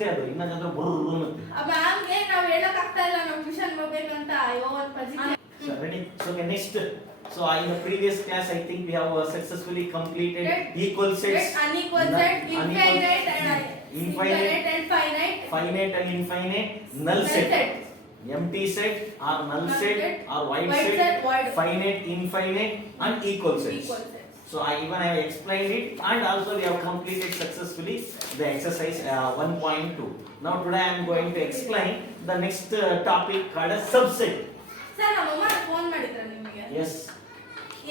ಅಷ್ಟೇ ಅದು ಇನ್ನೊಂದ್ರೆ ಬರು ಮತ್ತೆ ಮ್ಯಾಮ್ಗೆ ನಾವು ಹೇಳಕ್ ಆಗ್ತಾ ಇಲ್ಲ ನಾವು ಟ್ಯೂಷನ್ ಹೋಗ್ಬೇಕಂತ ಅಯ್ಯೋ ಒಂದು ಪಜಿ. So ready? So okay, next. So in the previous class, I think we have successfully completed equal sets, unequal set, infinite and finite, finite and infinite, null set, empty set or null set or void set, finite, infinite and equal sets. So I have explained it, and also we have completed successfully the exercise 1.2. Now today I am going to explain the next topic called as subset. Sir ನಮ್ಮಮ್ಮ phone ಮಾಡಿದ್ರು ನಿಮಗೆ. Yes.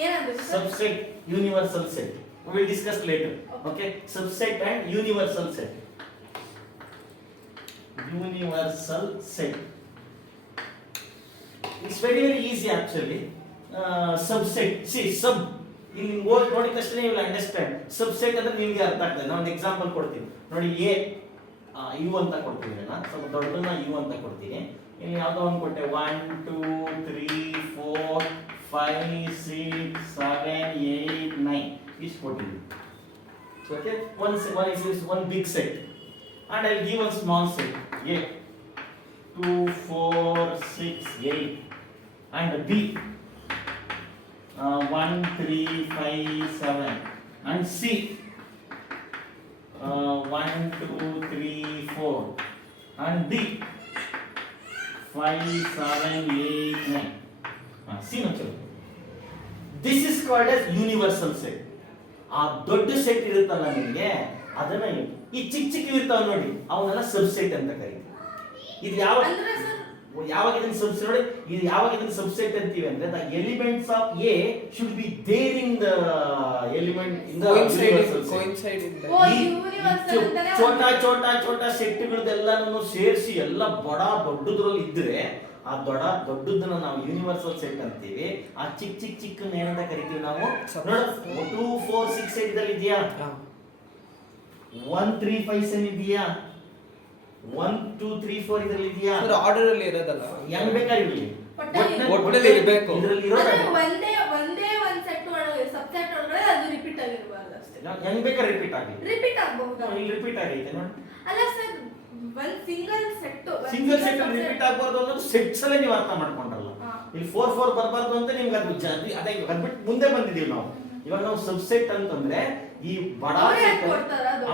ಏನಂದ್ರು sir? Subset, universal set. We will discuss later. Okay. Subset and universal set. Universal set. It's very easy actually. Subset. See, sub. ಇಲ್ಲಿ ಓದಿ ನೋಡಿದ ತಕ್ಷಣ you will understand. Subset ಅಂದ್ರೆ ನಿಮಗೆ ಅರ್ಥ ಆಗ್ತದೆ. ನಾನು ಒಂದು ಎಕ್ಸಾಂಪಲ್ ಕೊಡ್ತೀನಿ. ನೋಡಿ A U ಅಂತ ಕೊಡ್ತೀನಿ ನಾನು. ಸ್ವಲ್ಪ ದೊಡ್ಡದನ್ನ U ಅಂತ ಕೊಡ್ತೀನಿ. ಇಲ್ಲಿ ಯಾವುದೋ ಒಂದು ಕೊಟ್ಟೆ 1 2 3 4 5 6 7 8 9 ಇಷ್ಟು ಕೊಟ್ಟಿದ್ದೀನಿ. So okay, one big set and I'll give one small set A 2 4 6 8 and B 1 3 5 7 and C 1 2 3 4 and D 5 7 8 9. See now chalo. This is called as universal set. ಆ ದೊಡ್ಡ ಸೆಟ್ ಇರುತ್ತಲ್ಲ ನಿಮಗೆ ಅದನ್ನ ಈ ಚಿಕ್ಕ ಇರ್ತಾವ ನೋಡಿ ಅವನ್ನೆಲ್ಲ ಸಬ್ಸೆಟ್ ಅಂತ ಕರೀತೀವಿ. ಇದು ಯಾವಾಗ ಇದನ್ನ ಸಬ್ಸೆಟ್ ನೋಡಿ ಇದು ಯಾವಾಗ ಇದನ್ನ ಸಬ್ಸೆಟ್ ಅಂತೀವಿ ಅಂದ್ರೆ the elements of A should be there in the element in the universal set. coincide in that. ಓ ಯೂನಿವರ್ಸಲ್ ಅಂತಾನೆ ಛೋಟಾ ಸೆಟ್ಗಳದೆಲ್ಲನೂ ಸೇರಿಸಿ ಎಲ್ಲ ದೊಡ್ಡದ್ರಲ್ಲಿ ಇದ್ರೆ ಆ ದೊಡ್ಡದನ್ನ ನಾವು ಯೂನಿವರ್ಸಲ್ ಸೆಟ್ ಅಂತೀವಿ. ಆ ಚಿಕ್ಕ ಏನಂತ ಕರಿತೀವಿ ನಾವು ನೋಡು 2 4 6 8 ಇದಲ್ಲಿ ಇದೆಯಾ 1 3 5 7 ಇದೆಯಾ 1 2 3 4 ಇದರಲ್ಲಿ ಇದೆಯಾ ಸರ್ ಆರ್ಡರ್ ಅಲ್ಲಿ ಇರೋದಲ್ಲ ಹೆಂಗ್ ಬೇಕಾಗಿರಲಿ ಒಟ್ಟಲ್ಲಿ ಇರಬೇಕು. ಇದರಲ್ಲಿ ಇರೋದು ಒಂದೇ ಒಂದು ಸೆಟ್ ಒಳಗೆ ಸಬ್ಸೆಟ್ ಒಳಗಡೆ ಅದು ರಿಪೀಟ್ ಆಗಿರಬಾರ್ದು ಅಷ್ಟೇ. ಹೆಂಗ್ ಬೇಕಾದ್ರೆ ರಿಪೀಟ್ ಆಗಬಹುದು. ಇಲ್ಲಿ ರಿಪೀಟ್ ಆಗೈತೆ ನೋಡಿ. ಅಲ್ಲ ಸರ್ ಒಂದು ಸಿಂಗಲ್ ಸೆಟ್ ಅಲ್ಲಿ ರಿಪೀಟ್ ಆಗಬಾರ್ದು ಅನ್ನೋದು ಸೆಟ್ಸ್ ಅಲ್ಲೇ ನೀವು ಅರ್ಥ ಮಾಡ್ಕೊಂಡ್ರಲ್ಲ. ಇಲ್ಲಿ 4 4 ಬರಬಾರ್ದು ಅಂತ ನಿಮ್ಗೆ ಅದು ಅದೇ ಅದ್ಬಿಟ್ಟು ಮುಂದೆ ಬಂದಿದೀವಿ ನಾವು. ಇವಾಗ ನಾವು ಸಬ್ಸೆಟ್ ಅಂತಂದ್ರೆ ಈ ಬಡ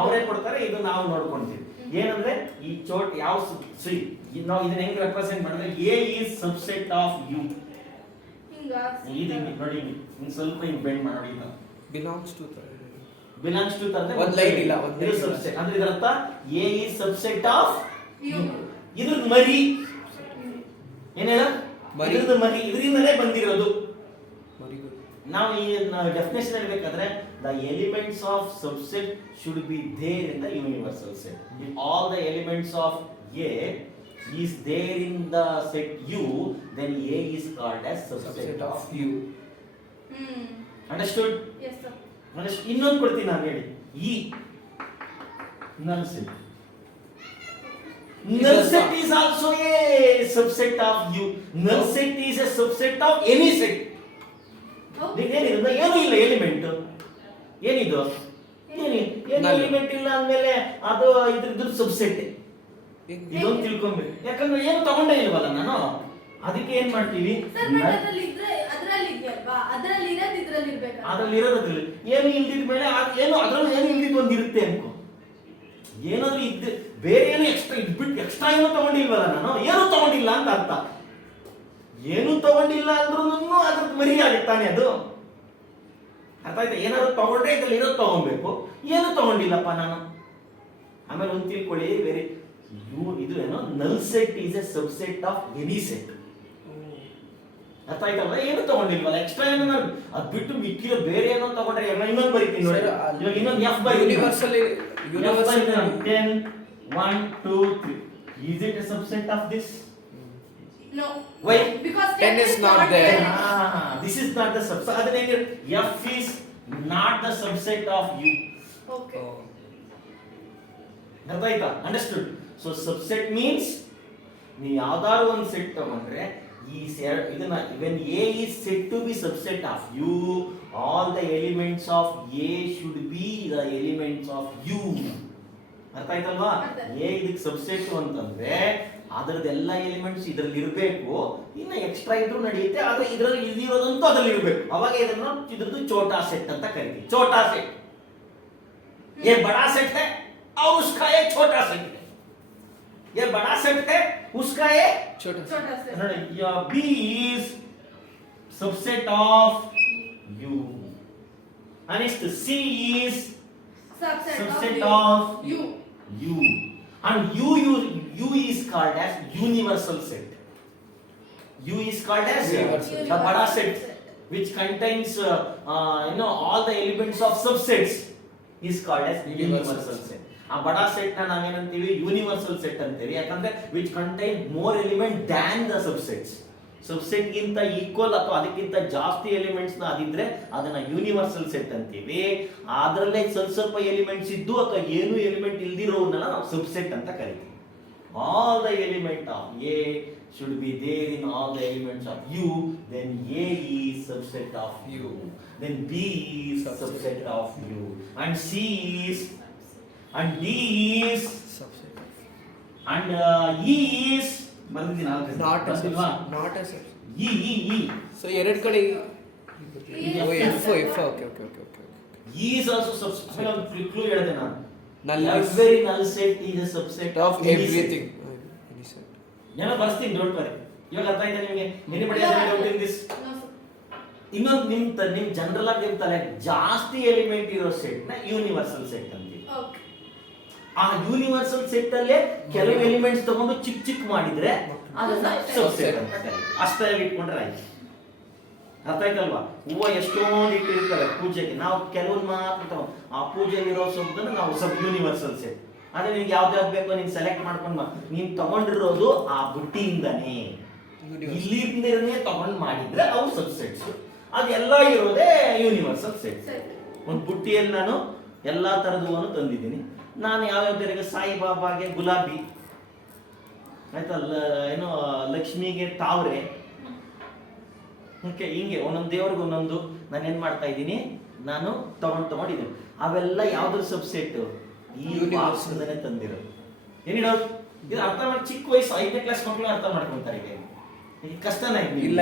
ಅವರೇ ಕೊಡ್ತಾರೆ, ಇದು ನಾವು ನೋಡ್ಕೊಂತೀವಿ. ಏನಂದ್ರೆ ಈ ಚೋಟ್ ಯಾವ ನಾವು ಇದನ್ನ ಹೆಂಗ್ ರೆಪ್ರೆಸೆಂಟ್ ಮಾಡಿದ್ರೆ A is subset of U. ಇದು ನೋಡಿ ಹಿಂಗ್ ಸ್ವಲ್ಪ ಹಿಂಗ್ ಬೆಂಡ್ ಮಾಡಿ belongs to ಅಂದ್ರೆ ಒಂದು ಲೈನ್ ಇಲ್ಲ ಇದು ಸಬ್ಸೆಟ್ ಅಂದ್ರೆ ಇದರ ಅರ್ಥ A is subset of U. ಇದ್ರ ಮರಿ ಏನ್ ಹೇಳ ಇದ್ರದ್ದು ಮರಿ ಇದರಿಂದಲೇ ಬಂದಿರೋದು. ನಾವು ಈ ಡೆಫಿನೇಷನ್ ಹೇಳ್ಬೇಕಾದ್ರೆ the elements of subset should be there in the universal set. If all the elements of A is there in the set U, then A is called as subset of U. Understood? Yes sir. ಇನ್ನೊಂದು ಕೊಡ್ತೀನಿ ನಾನು ಹೇಳಿ E null set. Null set is also a subset of U. Null set is a subset of any set. ಏನಿದೆ ಏನೂ ಇಲ್ಲ element ಏನಿದು ಏನು element ಇಲ್ಲ ಅಂದ್ಮೇಲೆ ಅದು ಇದ್ರ ಸಬ್ಸೆಟ್ ಇದೊಂದು ತಿಳ್ಕೊಬೇಕು. ಯಾಕಂದ್ರೆ ಏನು ತಗೊಂಡೇ ಇಲ್ವಲ್ಲ ನಾನು, ಅದಕ್ಕೆ ಏನ್ ಮಾಡ್ತೀವಿ ಅದ್ರಲ್ಲಿ ಇರೋದ್ರಲ್ಲಿ ಏನು ಇಲ್ದಿದ್ಮೇಲೆ ಏನು ಅದ್ರಲ್ಲಿ ಏನು ಇಲ್ದಿದ್ದು ಒಂದು ಇರುತ್ತೆ ಅನ್ಕೋ. ಏನಾದ್ರು ಇದ್ದು ಬೇರೆ ಏನು ಎಕ್ಸ್ಟ್ರಾ ಏನೋ ತಗೊಂಡಿಲ್ವಲ್ಲ ನಾನು, ಏನು ತಗೊಂಡಿಲ್ಲ ಅಂತ ಅರ್ಥ. ಏನು ತಗೊಂಡಿಲ್ಲ ಅಂದ್ರೂ ಅದ್ರ ಮರಿ ಆಗುತ್ತಾನೆ ಅದು. ಅರ್ಥ ಆಯ್ತಾ? ಏನಾದ್ರು ತಗೊಂಡ್ರೆ ಇದ್ರಲ್ಲಿ ಇರೋದು ತಗೊಬೇಕು, ಏನು ತಗೊಂಡಿಲ್ಲಪ್ಪ ನಾನು. ಆಮೇಲೆ ಒಂದು ತಿಳ್ಕೊಳ್ಳಿ, ಬೇರೆ ಇದು ಏನೋ ನಲ್ set is a subset of any set. ಅರ್ಥ ಆಯ್ತಲ್ಲ? ಏನು ತಗೊಂಡಿಲ್ವಲ್ಲ, ಎಕ್ಸ್ಟ್ರಾ ಏನೋ ನಾನು ಅದ್ ಬಿಟ್ಟು ಮಿಕ್ಕಿರೋ ಬೇರೆ ಏನೋ ತಗೊಂಡ್ರೆ ಇನ್ನೊಂದು ಬರೀತೀನಿ ನೋಡಿ. ಇವಾಗ ಇನ್ನೊಂದು ಎಫ್ ಬರೀತೀನಿ 10 1 2 3. Is it a subset of this? No. Why? Because 10 is not there. This is not the subset. Adane F is not the subset of U. Okay. Arthaita? Understood? So subset means ನೀವು ಯಾವ್ದಾದ್ರು ಒಂದು set ತಗೊಂಡ್ರೆ ಈ ಇದನ್ನ when A is said to be subset of U, all the elements of A should be the elements of U. ಅರ್ಥ ಆಯ್ತಲ್ವಾ? ಅರ್ಥ. A ಇದಕ್ಕೆ ಸಬ್ಸೆಟ್ ಅಂತಂದ್ರೆ ಅದರದ್ದು ಎಲ್ಲ ಎಲಿಮೆಂಟ್ಸ್ ಇದ್ರಲ್ಲಿ ಇರಬೇಕು, ಇನ್ನ ಎಕ್ಸ್ಟ್ರಾ ಇದ್ರೂ ನಡೆಯುತ್ತೆ, ಆದ್ರೆ ಇದರಲ್ಲಿ ಇಲ್ಲಿರೋದಂತೂ ಅದ್ರಲ್ಲಿ ಇರಬೇಕು. ಅವಾಗ ಇದನ್ನ ಇದ್ರದ್ದು ಚೋಟಾ ಸೆಟ್ ಅಂತ ಕರಿತೀವಿ. ಚೋಟಾ ಸೆಟ್ ये बड़ा सेट है और उसका एक छोटा सेट है. ये बड़ा सेट है, उसका एक छोटा छोटा से B is subset of U. And next C is subset of U. U. And U is called as universal set. U is called as Universal. the bada set, which contains all the elements of subsets is called as Universal universal set. ಆ ಬಡಾ set ನ ನಾವೇನಂತೀವಿ? Universal set ಅಂತೀವಿ. ಯಾಕಂದ್ರೆ which contain more element than the subsets. Subset ಗಿಂತ equal ಅಥವಾ ಅದಕ್ಕಿಂತ ಜಾಸ್ತಿ elements ನ ಅದಿದ್ರೆ ಅದನ್ನ ಯೂನಿವರ್ಸಲ್ ಸೆಟ್ ಅಂತೀವಿ. ಅದರಲ್ಲೇ ಸ್ವಲ್ಪ ಎಲಿಮೆಂಟ್ಸ್ ಇದ್ದು ಅಥವಾ ಏನು ಎಲಿಮೆಂಟ್ ಇಲ್ದಿರೋವನ್ನೆಲ್ಲ ನಾವು ಸಬ್ಸೆಟ್ ಅಂತ ಕರಿತೀವಿ. All the element of A should be there in all the elements of U, then A is subset of U, then B is subset of U, and C is, and D is, subset. and E is not a set. Not a set. E. So ಎರಡು ಕಡೆ Yes, F sir. F okay. E is also subset. I mean, clue ಹೇಳಿದೆ ನಾನು. Null is Every null set is a subset of any set. everything. Any set. ಏನೋ ಬರ್ಸ್ತೀನಿ, don't worry. ಇವಾಗ ಅರ್ಥ ಆಯ್ತಾ ನಿಮಗೆ? Anybody has any doubt in this? No, sir. ಇನ್ನೊಂದು ನಿಮ್ general ಆಗಿ ನಿಮ್ ತಲೆ ಜಾಸ್ತಿ ಎಲಿಮೆಂಟ್ ಇರೋ ಸೆಟ್ ನ ಯೂನಿವರ್ಸಲ್ ಸೆಟ್ ಅಂತೀವಿ. Okay. ಆ ಯೂನಿವರ್ಸಲ್ ಸೆಟ್ ಅಲ್ಲೇ ಕೆಲವು ಎಲಿಮೆಂಟ್ಸ್ ತಗೊಂಡು ಚಿಕ್ಕ ಮಾಡಿದ್ರೆ ಅದನ್ನ ಸಬ್ಸೆಟ್ ಅಂತ ಕರೀತೀವಿ. ಅಷ್ಟರಲ್ಲಿ ಇಟ್ಕೊಂಡ್ರೆ ಆಯ್ತು. ಅರ್ಥ ಆಯ್ತಲ್ವಾ? ಹೂವು ಎಷ್ಟೊಂದು ಇಟ್ಟಿರ್ತಾರೆ ಪೂಜೆಗೆ, ನಾವು ಕೆಲವೊಂದು ಮಾತ್ರ ತಗೊಂಡು ಆ ಪೂಜೆಗೆ ಇರೋ ಸೊಪ್ಪನ್ನ ನಾವು ಸಬ್ ಯೂನಿವರ್ಸಲ್ ಸೆಟ್. ಅದೇ ನಿನ್ಗೆ ಯಾವ್ದು ಬೇಕೋ ನೀನ್ ಸೆಲೆಕ್ಟ್ ಮಾಡ್ಕೊಂಡು ನೀನ್ ತಗೊಂಡಿರೋದು ಆ ಬುಟ್ಟಿಯಿಂದನೇ, ಇಲ್ಲಿಂದನೇ ತಗೊಂಡ್ ಮಾಡಿದ್ರೆ ಅವು ಸಬ್ಸೆಟ್ಸ್. ಅದೆಲ್ಲ ಇರೋದೇ ಯೂನಿವರ್ಸಲ್ ಸೆಟ್. ಸರಿ. ಒಂದು ಬುಟ್ಟಿಯಲ್ಲಿ ನಾನು ಎಲ್ಲಾ ತರದವನ್ನು ತಂದಿದ್ದೀನಿ. ನಾನು ಯಾವ್ಯಾವ್ದರಿಗೆ ಸಾಯಿಬಾಬಾಗೆ ಗುಲಾಬಿ, ಆಯ್ತಲ್ಲ, ಏನೋ ಲಕ್ಷ್ಮಿಗೆ ತಾವ್ರೆ, ಓಕೆ, ಹಿಂಗೆ ಒಂದೊಂದು ದೇವ್ರಿಗೆ ಒಂದೊಂದು ನಾನು ಏನ್ ಮಾಡ್ತಾ ಇದ್ದೀನಿ, ನಾನು ತಗೊಂಡಿದ್ದೀನಿ. ಅವೆಲ್ಲ ಯಾವ್ದ್ರ ಸಬ್ಸೆಟ್? ಈ ಬಾಕ್ಸ್ ಇಂದನೇ ತಂದಿರೋದು. ಏನಿ ಡೌಟ್? ಇದು ಅರ್ಥ ಮಾಡಿ ಚಿಕ್ಕ ವಯಸ್ಸು 5ನೇ ಕ್ಲಾಸ್ ಮಕ್ಕಳು ಅರ್ಥ ಮಾಡ್ಕೊಂತಾರೆ. ಈಗ ಕಷ್ಟನ ಇಲ್ಲ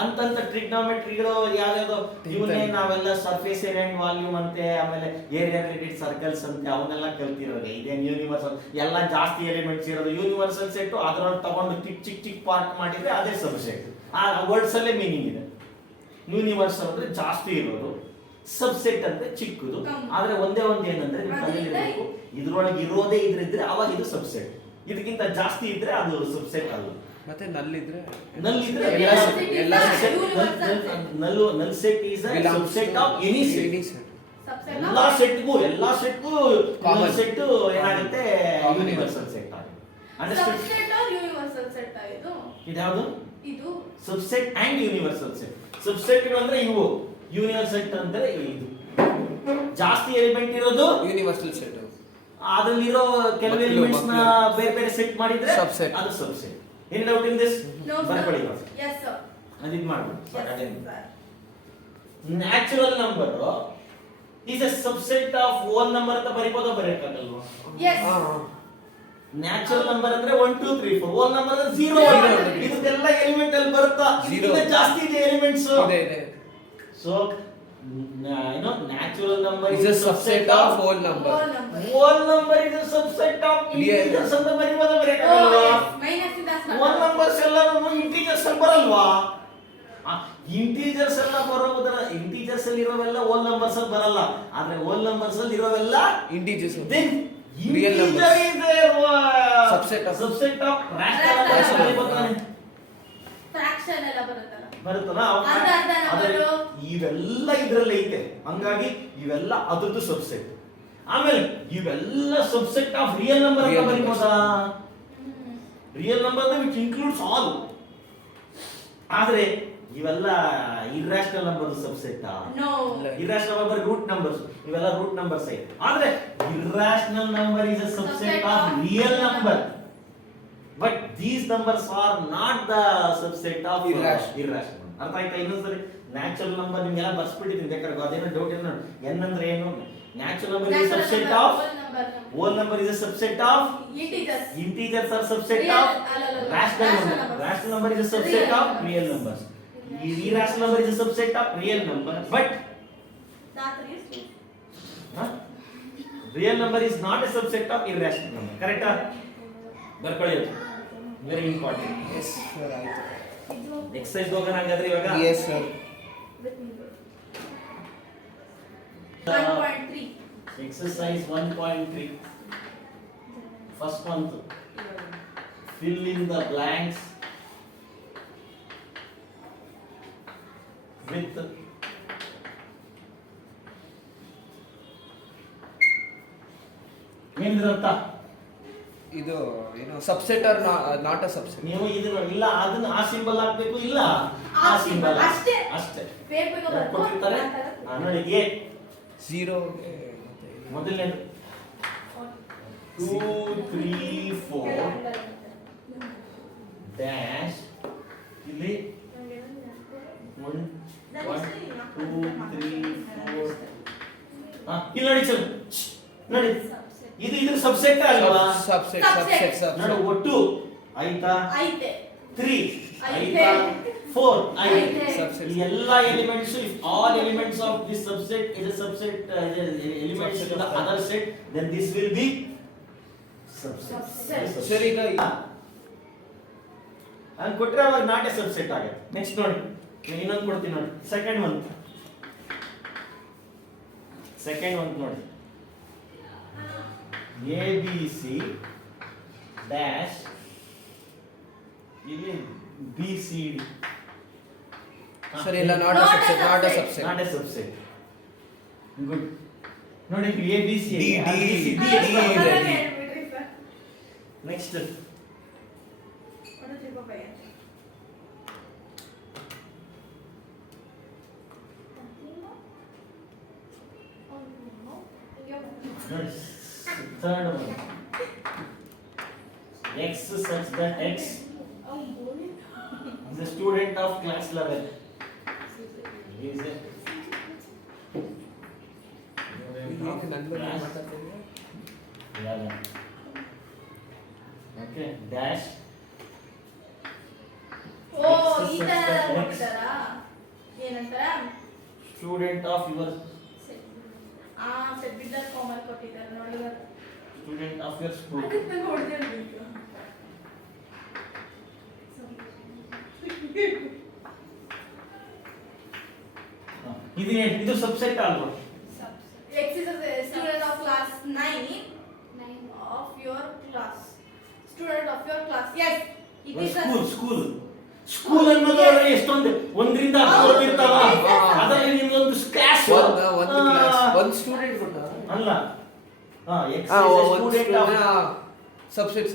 ಅಂತಂತ ಟ್ರಿಗ್ನೋಮೆಟ್ರಿಗಳು ಯಾವ್ಯಾವ್ದೋ ಇವನ್ನೇ ನಾವೆಲ್ಲ ಸರ್ಫೇಸ್ ಏರಿಯಾ ಅಂಡ್ ವಾಲ್ಯೂಮ್ ಅಂತೆ, ಆಮೇಲೆ ಏರಿಯಾ ರಿಲೇಟೆಡ್ ಸರ್ಕಲ್ಸ್ ಅಂತೆ, ಅವನ್ನೆಲ್ಲ ಕಲ್ತಿರೋದು. ಇದೇನು ಯೂನಿವರ್ಸಲ್? ಎಲ್ಲ ಜಾಸ್ತಿ ಎಲಿಮೆಂಟ್ಸ್ ಇರೋದು ಯೂನಿವರ್ಸಲ್ ಸೆಟ್. ಅದರಲ್ಲಿ ತಗೊಂಡು ಚಿಕ್ಕ ಪಾರ್ಟ್ ಮಾಡಿದ್ರೆ ಅದೇ ಸಬ್ಸೆಟ್. ಆ ವರ್ಡ್ಸ್ ಅಲ್ಲೇ ಮೀನಿಂಗ್ ಇದೆ. ಯೂನಿವರ್ಸಲ್ ಅಂದ್ರೆ ಜಾಸ್ತಿ ಇರೋದು, ಸಬ್ಸೆಟ್ ಅಂದ್ರೆ ಚಿಕ್ಕದು. ಆದ್ರೆ ಒಂದೇ ಒಂದು ಏನಂದ್ರೆ ನಿಮ್ ತಲೆಯಲ್ಲಿರಬೇಕು, ಇದ್ರೊಳಗೆ ಇರೋದೇ ಇದ್ರೆ ಅವಾಗ ಇದು ಸಬ್ಸೆಟ್. ಇದಕ್ಕಿಂತ ಜಾಸ್ತಿ ಇದ್ರೆ ಅದು ಸಬ್ಸೆಟ್ ಅಲ್ಲ. ಮತ್ತೆ ನಲ್ ಇದ್ರೆ ನಲ್ ಇದ್ರೆ ಎಲ್ಲ ನಲ್ set is a subset of any set. Subset ಎಲ್ಲಾ of ಸೆಟ್ಗೂ Common. ಸೆಟ್ ಏನಾಗುತ್ತೆ? ಯೂನಿವರ್ಸಲ್ ಸೆಟ್ ಆಗುತ್ತೆ. Understand? subset or universal set ಇದು? ಇದ್ಯಾವುದು? ಇದು subset and universal set. Subset ಅಂದ್ರೆ ಇವು, ಯೂನಿವರ್ಸಲ್ ಸೆಟ್ ಅಂದ್ರೆ ಇದು. ಜಾಸ್ತಿ ಎಲಿಮೆಂಟ್ ಇರೋದು ಯೂನಿವರ್ಸಲ್ ಸೆಟ್. ಅದರಲ್ಲಿರೋ ಕೆಲವು ಎಲಿಮೆಂಟ್ಸ್ ನ ಬೇರೆ ಬೇರೆ ಸೆಟ್ ಮಾಡಿದ್ರೆ Subset. ಅದು subset. Any doubt in this? No, sir. ಬರ್ಕೊಳ್ಳಿ. Yes, sir. ಅದಿದ್ ಮಾಡು. Yes, sir. Natural number is a subset of whole number ಅಂತ ಬರೀಬೋದಾ ಬರೆಯಕ್ಕಾಗಲ್ವಾ? Yes. ನ್ಯಾಚುರಲ್ ನಂಬರ್ ಅಂದ್ರೆ 1 2 3 4, ಹೋಲ್ ನಂಬರ್ ಅಂದ್ರೆ 0 1. ಇದೆಲ್ಲ ಎಲಿಮೆಂಟ್ ಅಲ್ಲಿ ಬರುತ್ತಾ? ಇದಕ್ಕಿಂತ ಜಾಸ್ತಿ ಇದೆ ಎಲಿಮೆಂಟ್ಸ್. ಇದೆ. So natural number is a subset of whole number. Whole number. Whole number is a subset of integers ಅಂತ ಬರೀಬೋದಾ ಬರೆಯಕ್ಕಾಗಲ್ವಾ? Minus ಇಂದ start. ಹೋಲ್ ನಂಬರ್ಸ್ ಎಲ್ಲಾನು ಇಂಟಿಜರ್ಸ್ ಅಲ್ಲಿ ಬರಲ್ವಾ? ಇಂಟಿಜರ್ಸ್ ಎಲ್ಲ ಬರೋದ್ರ ಇಂಟಿಜರ್ಸ್ ಅಲ್ಲಿ ಇರೋವೆಲ್ಲ ಹೋಲ್ ನಂಬರ್ಸ್ ಅಲ್ಲಿ ಬರಲ್ಲ. ಆದ್ರೆ ಹೋಲ್ ನಂಬರ್ಸ್ ಅಲ್ಲಿ ಇರೋವೆಲ್ಲ integers. then Real numbers. integer is a Subset of rational rational. Fraction ಎಲ್ಲ ಬರುತ್ತಲ್ಲ. ಬರುತ್ತಲ್ಲ ಅರ್ಧ number. ಇವೆಲ್ಲ ಇದ್ರಲ್ಲಿ ಐತೆ. ಹಂಗಾಗಿ ಇವೆಲ್ಲ ಅದ್ರದ್ದು ಸಬ್ಸೆಟ್. ಆಮೇಲೆ ಇವೆಲ್ಲ ಸಬ್ಸೆಟ್ ಆಫ್ ರಿಯಲ್ ನಂಬರ್ ಅಂತ Real ಬರೀಬೋದಾ? Real number which includes all. ಆದ್ರೆ ಇವೆಲ್ಲ irrational number subset. No. Irrational number root numbers, ಇವೆಲ್ಲ ರೂಟ್ ನಂಬರ್ಸ್ ಐತೆ. ಆದ್ರೆ irrational number is a subset of real number. But these numbers are not the subset of irrational. ಅರ್ಥ ಆಯ್ತಾ? ಇನ್ನೊಂದ್ಸರಿ natural number ನಿಮ್ಗೆಲ್ಲ ಬರ್ಸ್ಬಿಟ್ಟಿದ್ದೀನಿ, ಬೇಕಾದ್ರೆ ಅದೇನೋ ಡೌಟ್ ಏನೋ. ಎನ್ ಅಂದ್ರೆ ಏನು, Natural number is a subset of whole number is a subset of integers. integers are subset Real- of no. rational number. numbers. Rational number is a subset Real of numbers. real numbers. Irrational number is a subset of real number, but huh? Real number is not a subset of irrational number. Correct? ಬರ್ಕೊಳ್ಳಿ, very important. Yes sir ಆಯ್ತು. Exercise ಹೋಗೋಣ ಹಾಗಾದ್ರೆ ಇವಾಗ. Yes sir. 1.3. Exercise 1.3. First one, fill in the blanks with ಏನಿರತ್ತ ಇದು ಏನು subset or not a subset. ನೀವು ಇದನ್ನ ಇಲ್ಲ ಅದನ್ನ ಆ ಸಿಂಬಲ್ ಹಾಕ್ಬೇಕು, ಇಲ್ಲ ಆ ಸಿಂಬಲ್ ಅಷ್ಟೇ. ಅಷ್ಟೇ Paper ಗೆ ಬರ್ಕೊ. ಕೊಟ್ಟಿರ್ತಾರೆ. ನೋಡಿ ಎ 0 ಮೊದಲನೇದು 2 3 4 ಡ್ಯಾಶ್ ಇಲ್ಲಿ 1 2 3 4 ಇಲ್ಲಿ ನೋಡಿ ಸರ್, ನೋಡಿ ಇದು ಇದ್ರ ಸಬ್ಸೆಟ್ ಅಲ್ವಾ? Subset Subset. ಸಬ್ಸೆಟ್ ನೋಡಿ ಸಬ್ಸೆಟ್. ಒಟ್ಟು ಆಯ್ತಾ ಐತೆ. 3 ಐತೆ. ಆಯ್ತಾ 4 ಐತೆ. ಐತೆ. Subset. ಈ ಎಲ್ಲ elements, if all elements of this subset is a subset, elements in the other set, then this will be subset. Subset. Sir ಈಗ ನಾನು ಕೊಟ್ಟರೆ ಅವಾಗ ನಾಟ್ ಎ ಸಬ್ಸೆಟ್ ಆಗುತ್ತೆ. ನೆಕ್ಸ್ಟ್ ನೋಡಿ, ನಾನು ಇನ್ನೊಂದು ಕೊಡ್ತೀನಿ ನೋಡಿ, ಸೆಕೆಂಡ್ ಒನ್ ನೋಡಿ, ಎ ಬಿ ಸಿ ಡ್ಯಾಶ್ ಇಲ್ಲಿ ಬಿ ಸಿ ಡಿ. ಸರ್ ಇಲ್ಲ not a subset, not a subset. Not a subset. Good. ನೋಡಿ A B C D, D, D. Next ನೋಡಿ third one, x such that x is a student of class 11. He is a ನನ್ನ ಬಗ್ಗೆ class ಮಾತಾಡ್ತಿದ್ದೀರಾ? 11. Okay, dash ಓ ಈ ತರ ಕೊಡ್ತಾರಾ? ಏನಂತಾರ? student of your builder common ಕೊಟ್ಟಿದ್ದಾರೆ ನೋಡಿ. student of your school. ಅದನ್ನ ನೋಡ್ತಿರ್ಬೇಕು. ಇದು ಸಬ್ಸೆಟ್ ಅಲ್ವಾ? X is a student of class 9 of your class. Student of your class. Yes. It is a school ಅನ್ನೋದು ಎಷ್ಟೊಂದು 1 ರಿಂದ 10 ಇರ್ತಾವ. ಅದರಲ್ಲಿ ನಿಮ್ದೊಂದು ಕ್ಲಾಸ್ ಒಂದು ಕ್ಲಾಸ್ ಒಂದು ಸ್ಟೂಡೆಂಟ್ ಅಲ್ಲ. x is ಆ a ಒಂದು student of subset It is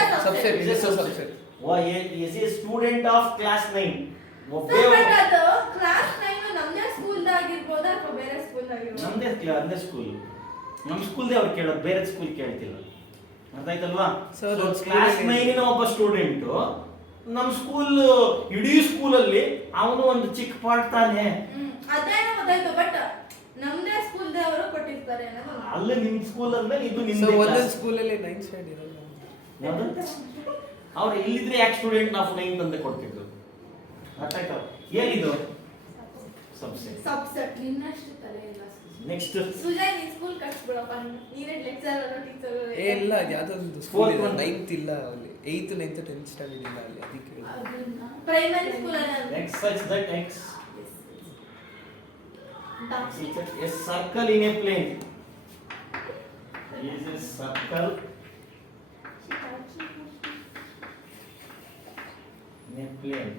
a subset is a subset. is a student of class 9. ಒಬ್ಬೇ ಬಟ್ ಅದು ಕ್ಲಾಸ್ 9 ನಮ್ಮದೇ ಸ್ಕೂಲ್ದಾಗ ಇರ್ಬೋದಾ ಅಥವಾ ಬೇರೆ ಸ್ಕೂಲ್ದಾಗ ಇರ್ಬೋದಾ? ನಮ್ದೇ ಸ್ಕೂಲ್. ನಮ್ಮ ಸ್ಕೂಲ್ದೇ ಅವ್ರು ಕೇಳೋದು, ಬೇರೆ ಸ್ಕೂಲ್ ಕೇಳ್ತಿಲ್ಲ. ಅರ್ಥ ಆಯ್ತಲ್ವಾ? Sir, ಒಂದು ಕ್ಲಾಸ್ school 9 ಒಬ್ಬ ಸ್ಟೂಡೆಂಟ್ ನಮ್ಮ ಸ್ಕೂಲ್, ಇಡೀ ಸ್ಕೂಲಲ್ಲಿ ಅವನು ಒಂದು ಚಿಕ್ಕ ಪಾರ್ಟ್ ತಾನೆ. ಅದೇನೋ ಗೊತ್ತಾಯ್ತು, ಬಟ್ ನಮ್ಮದೇ ಸ್ಕೂಲ್ದವರು ಕೊಟ್ಟಿರ್ತಾರೆ ಅನ್ನೋದು. ಅಲ್ಲಿ ನಿಮ್ ಸ್ಕೂಲ್ ಅಂದ್ಮೇಲೆ ಇದು ಸೊ ನಿಮ್ದೇ ಒಂದೊಂದು class. ಸ್ಕೂಲಲ್ಲಿ 9 ಸ್ಟ್ಯಾಂಡ್ ಇರಲ್ಲ. ಯಾವ್ದು? ಅವ್ರು ಇಲ್ಲಿದ್ರೆ ಯಾಕೆ ಸ್ಟೂಡೆಂಟ್ ಆಫ್ 9 ಅಂತ ಕೊಡ್ತಿದ್ರು? ಅರ್ಥ ಆಯ್ತಾ? ಏನಿದು ಸಬ್ಸೆಟ್. ಸಬ್ಸೆಟ್ ನಿನ್ನಷ್ಟು ತಲೆ ಇಲ್ಲ. ನೆಕ್ಸ್ಟ್ ಸುಜಯ್ ನೀ ಸ್ಕೂಲ್ ಕಟ್ಸ್ಬಿಡಪ್ಪ, ನೀನೇ ಲೆಕ್ಚರ್ ಅಲ್ಲ ಟೀಚರ್. ಏ ಇಲ್ಲ, ಅದು ಯಾವುದೋ ಒಂದು ಸ್ಕೂಲ್ Fourth ಇದೆ, one. 9th ಇಲ್ಲ ಅಲ್ಲಿ, 8th 9th 10th ಸ್ಟ್ಯಾಂಡರ್ಡ್ ಇಲ್ಲ ಅಲ್ಲಿ, ಅದಕ್ಕೆ ಪ್ರೈಮರಿ ಸ್ಕೂಲ್ ಅಲ್ಲಿ x such that x a circle in a plane is a circle in a plane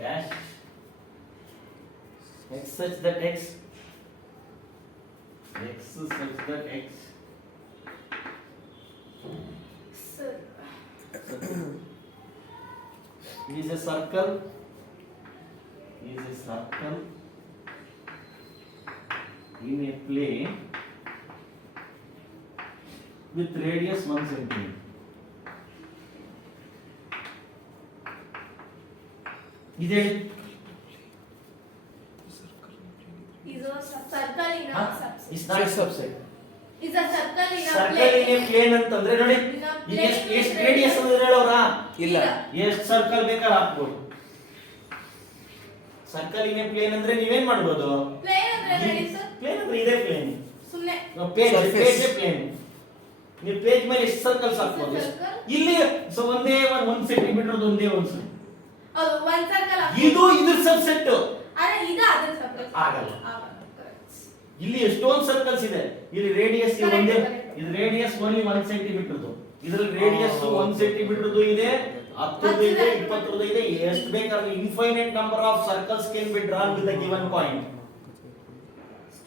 dash x such that x such that x is a circle in a plane with radius 1 centimeter. ಇದೆ ಇದು circle in a subset. It's not subset. Is a circle in a circle in a plane ಅಂತಂದ್ರೆ ನೋಡಿ In a ಈಗ plane ಎಷ್ಟು with radius ಅಂದ್ರೆ ಹೇಳೋರ ಇಲ್ಲ. ಎಷ್ಟು ಸರ್ಕಲ್ ಬೇಕಾದ್ರೆ ಹಾಕ್ಬೋದು. ಸರ್ಕಲ್ ಇನ್ ಎ ಪ್ಲೇನ್ ಅಂದ್ರೆ ನೀವೇನ್ ಮಾಡ್ಬೋದು? Plane ಅಂದ್ರೆ ಹೇಳಿ ಸರ್. ಪ್ಲೇನ್ ಅಂದ್ರೆ ಇದೇ ಪ್ಲೇನ್. ಸುಮ್ಮನೆ ಪೇಜ್ Surface. ಪ್ಲೇನ್. ನೀವು ಪೇಜ್ ಮೇಲೆ ಎಷ್ಟು ಸರ್ಕಲ್ಸ್ ಹಾಕ್ಬೋದು? Circle. ಇಲ್ಲಿ ಇಲ್ಲಿ ಒಂದೇ 1 ಸೆಂಟಿಮೀಟರ್ ಒಂದೇ ಒಂದು. ಅದು ಒಂದು ಸರ್ಕಲ್ ಇದು ಇದ್ರ ಸಬ್ಸೆಟ್ ಅರೆ ಇದು ಅದರ ಸರ್ಕಲ್ ಆಗಲ್ಲ. ಆಗಲ್ಲ. ಇಲ್ಲಿ ಎಷ್ಟೊಂದು ಸರ್ಕಲ್ಸ್ ಇದೆ. ಇಲ್ಲಿ ರೇಡಿಯಸ್ Correct, ಒಂದೇ, correct. ಇದು ರೇಡಿಯಸ್ ಓನ್ಲಿ 1 ಸೆಂಟಿಮೀಟರ್ದು. ಇದರಲ್ಲಿ ರೇಡಿಯಸ್ 1 ಸೆಂಟಿಮೀಟರ್ದು ಇದೆ, 10 ಇದೆ, 20 ಇದೆ. ಎಷ್ಟು ಬೇಕಾದ್ರೆ infinite number of circles can be drawn with a given point.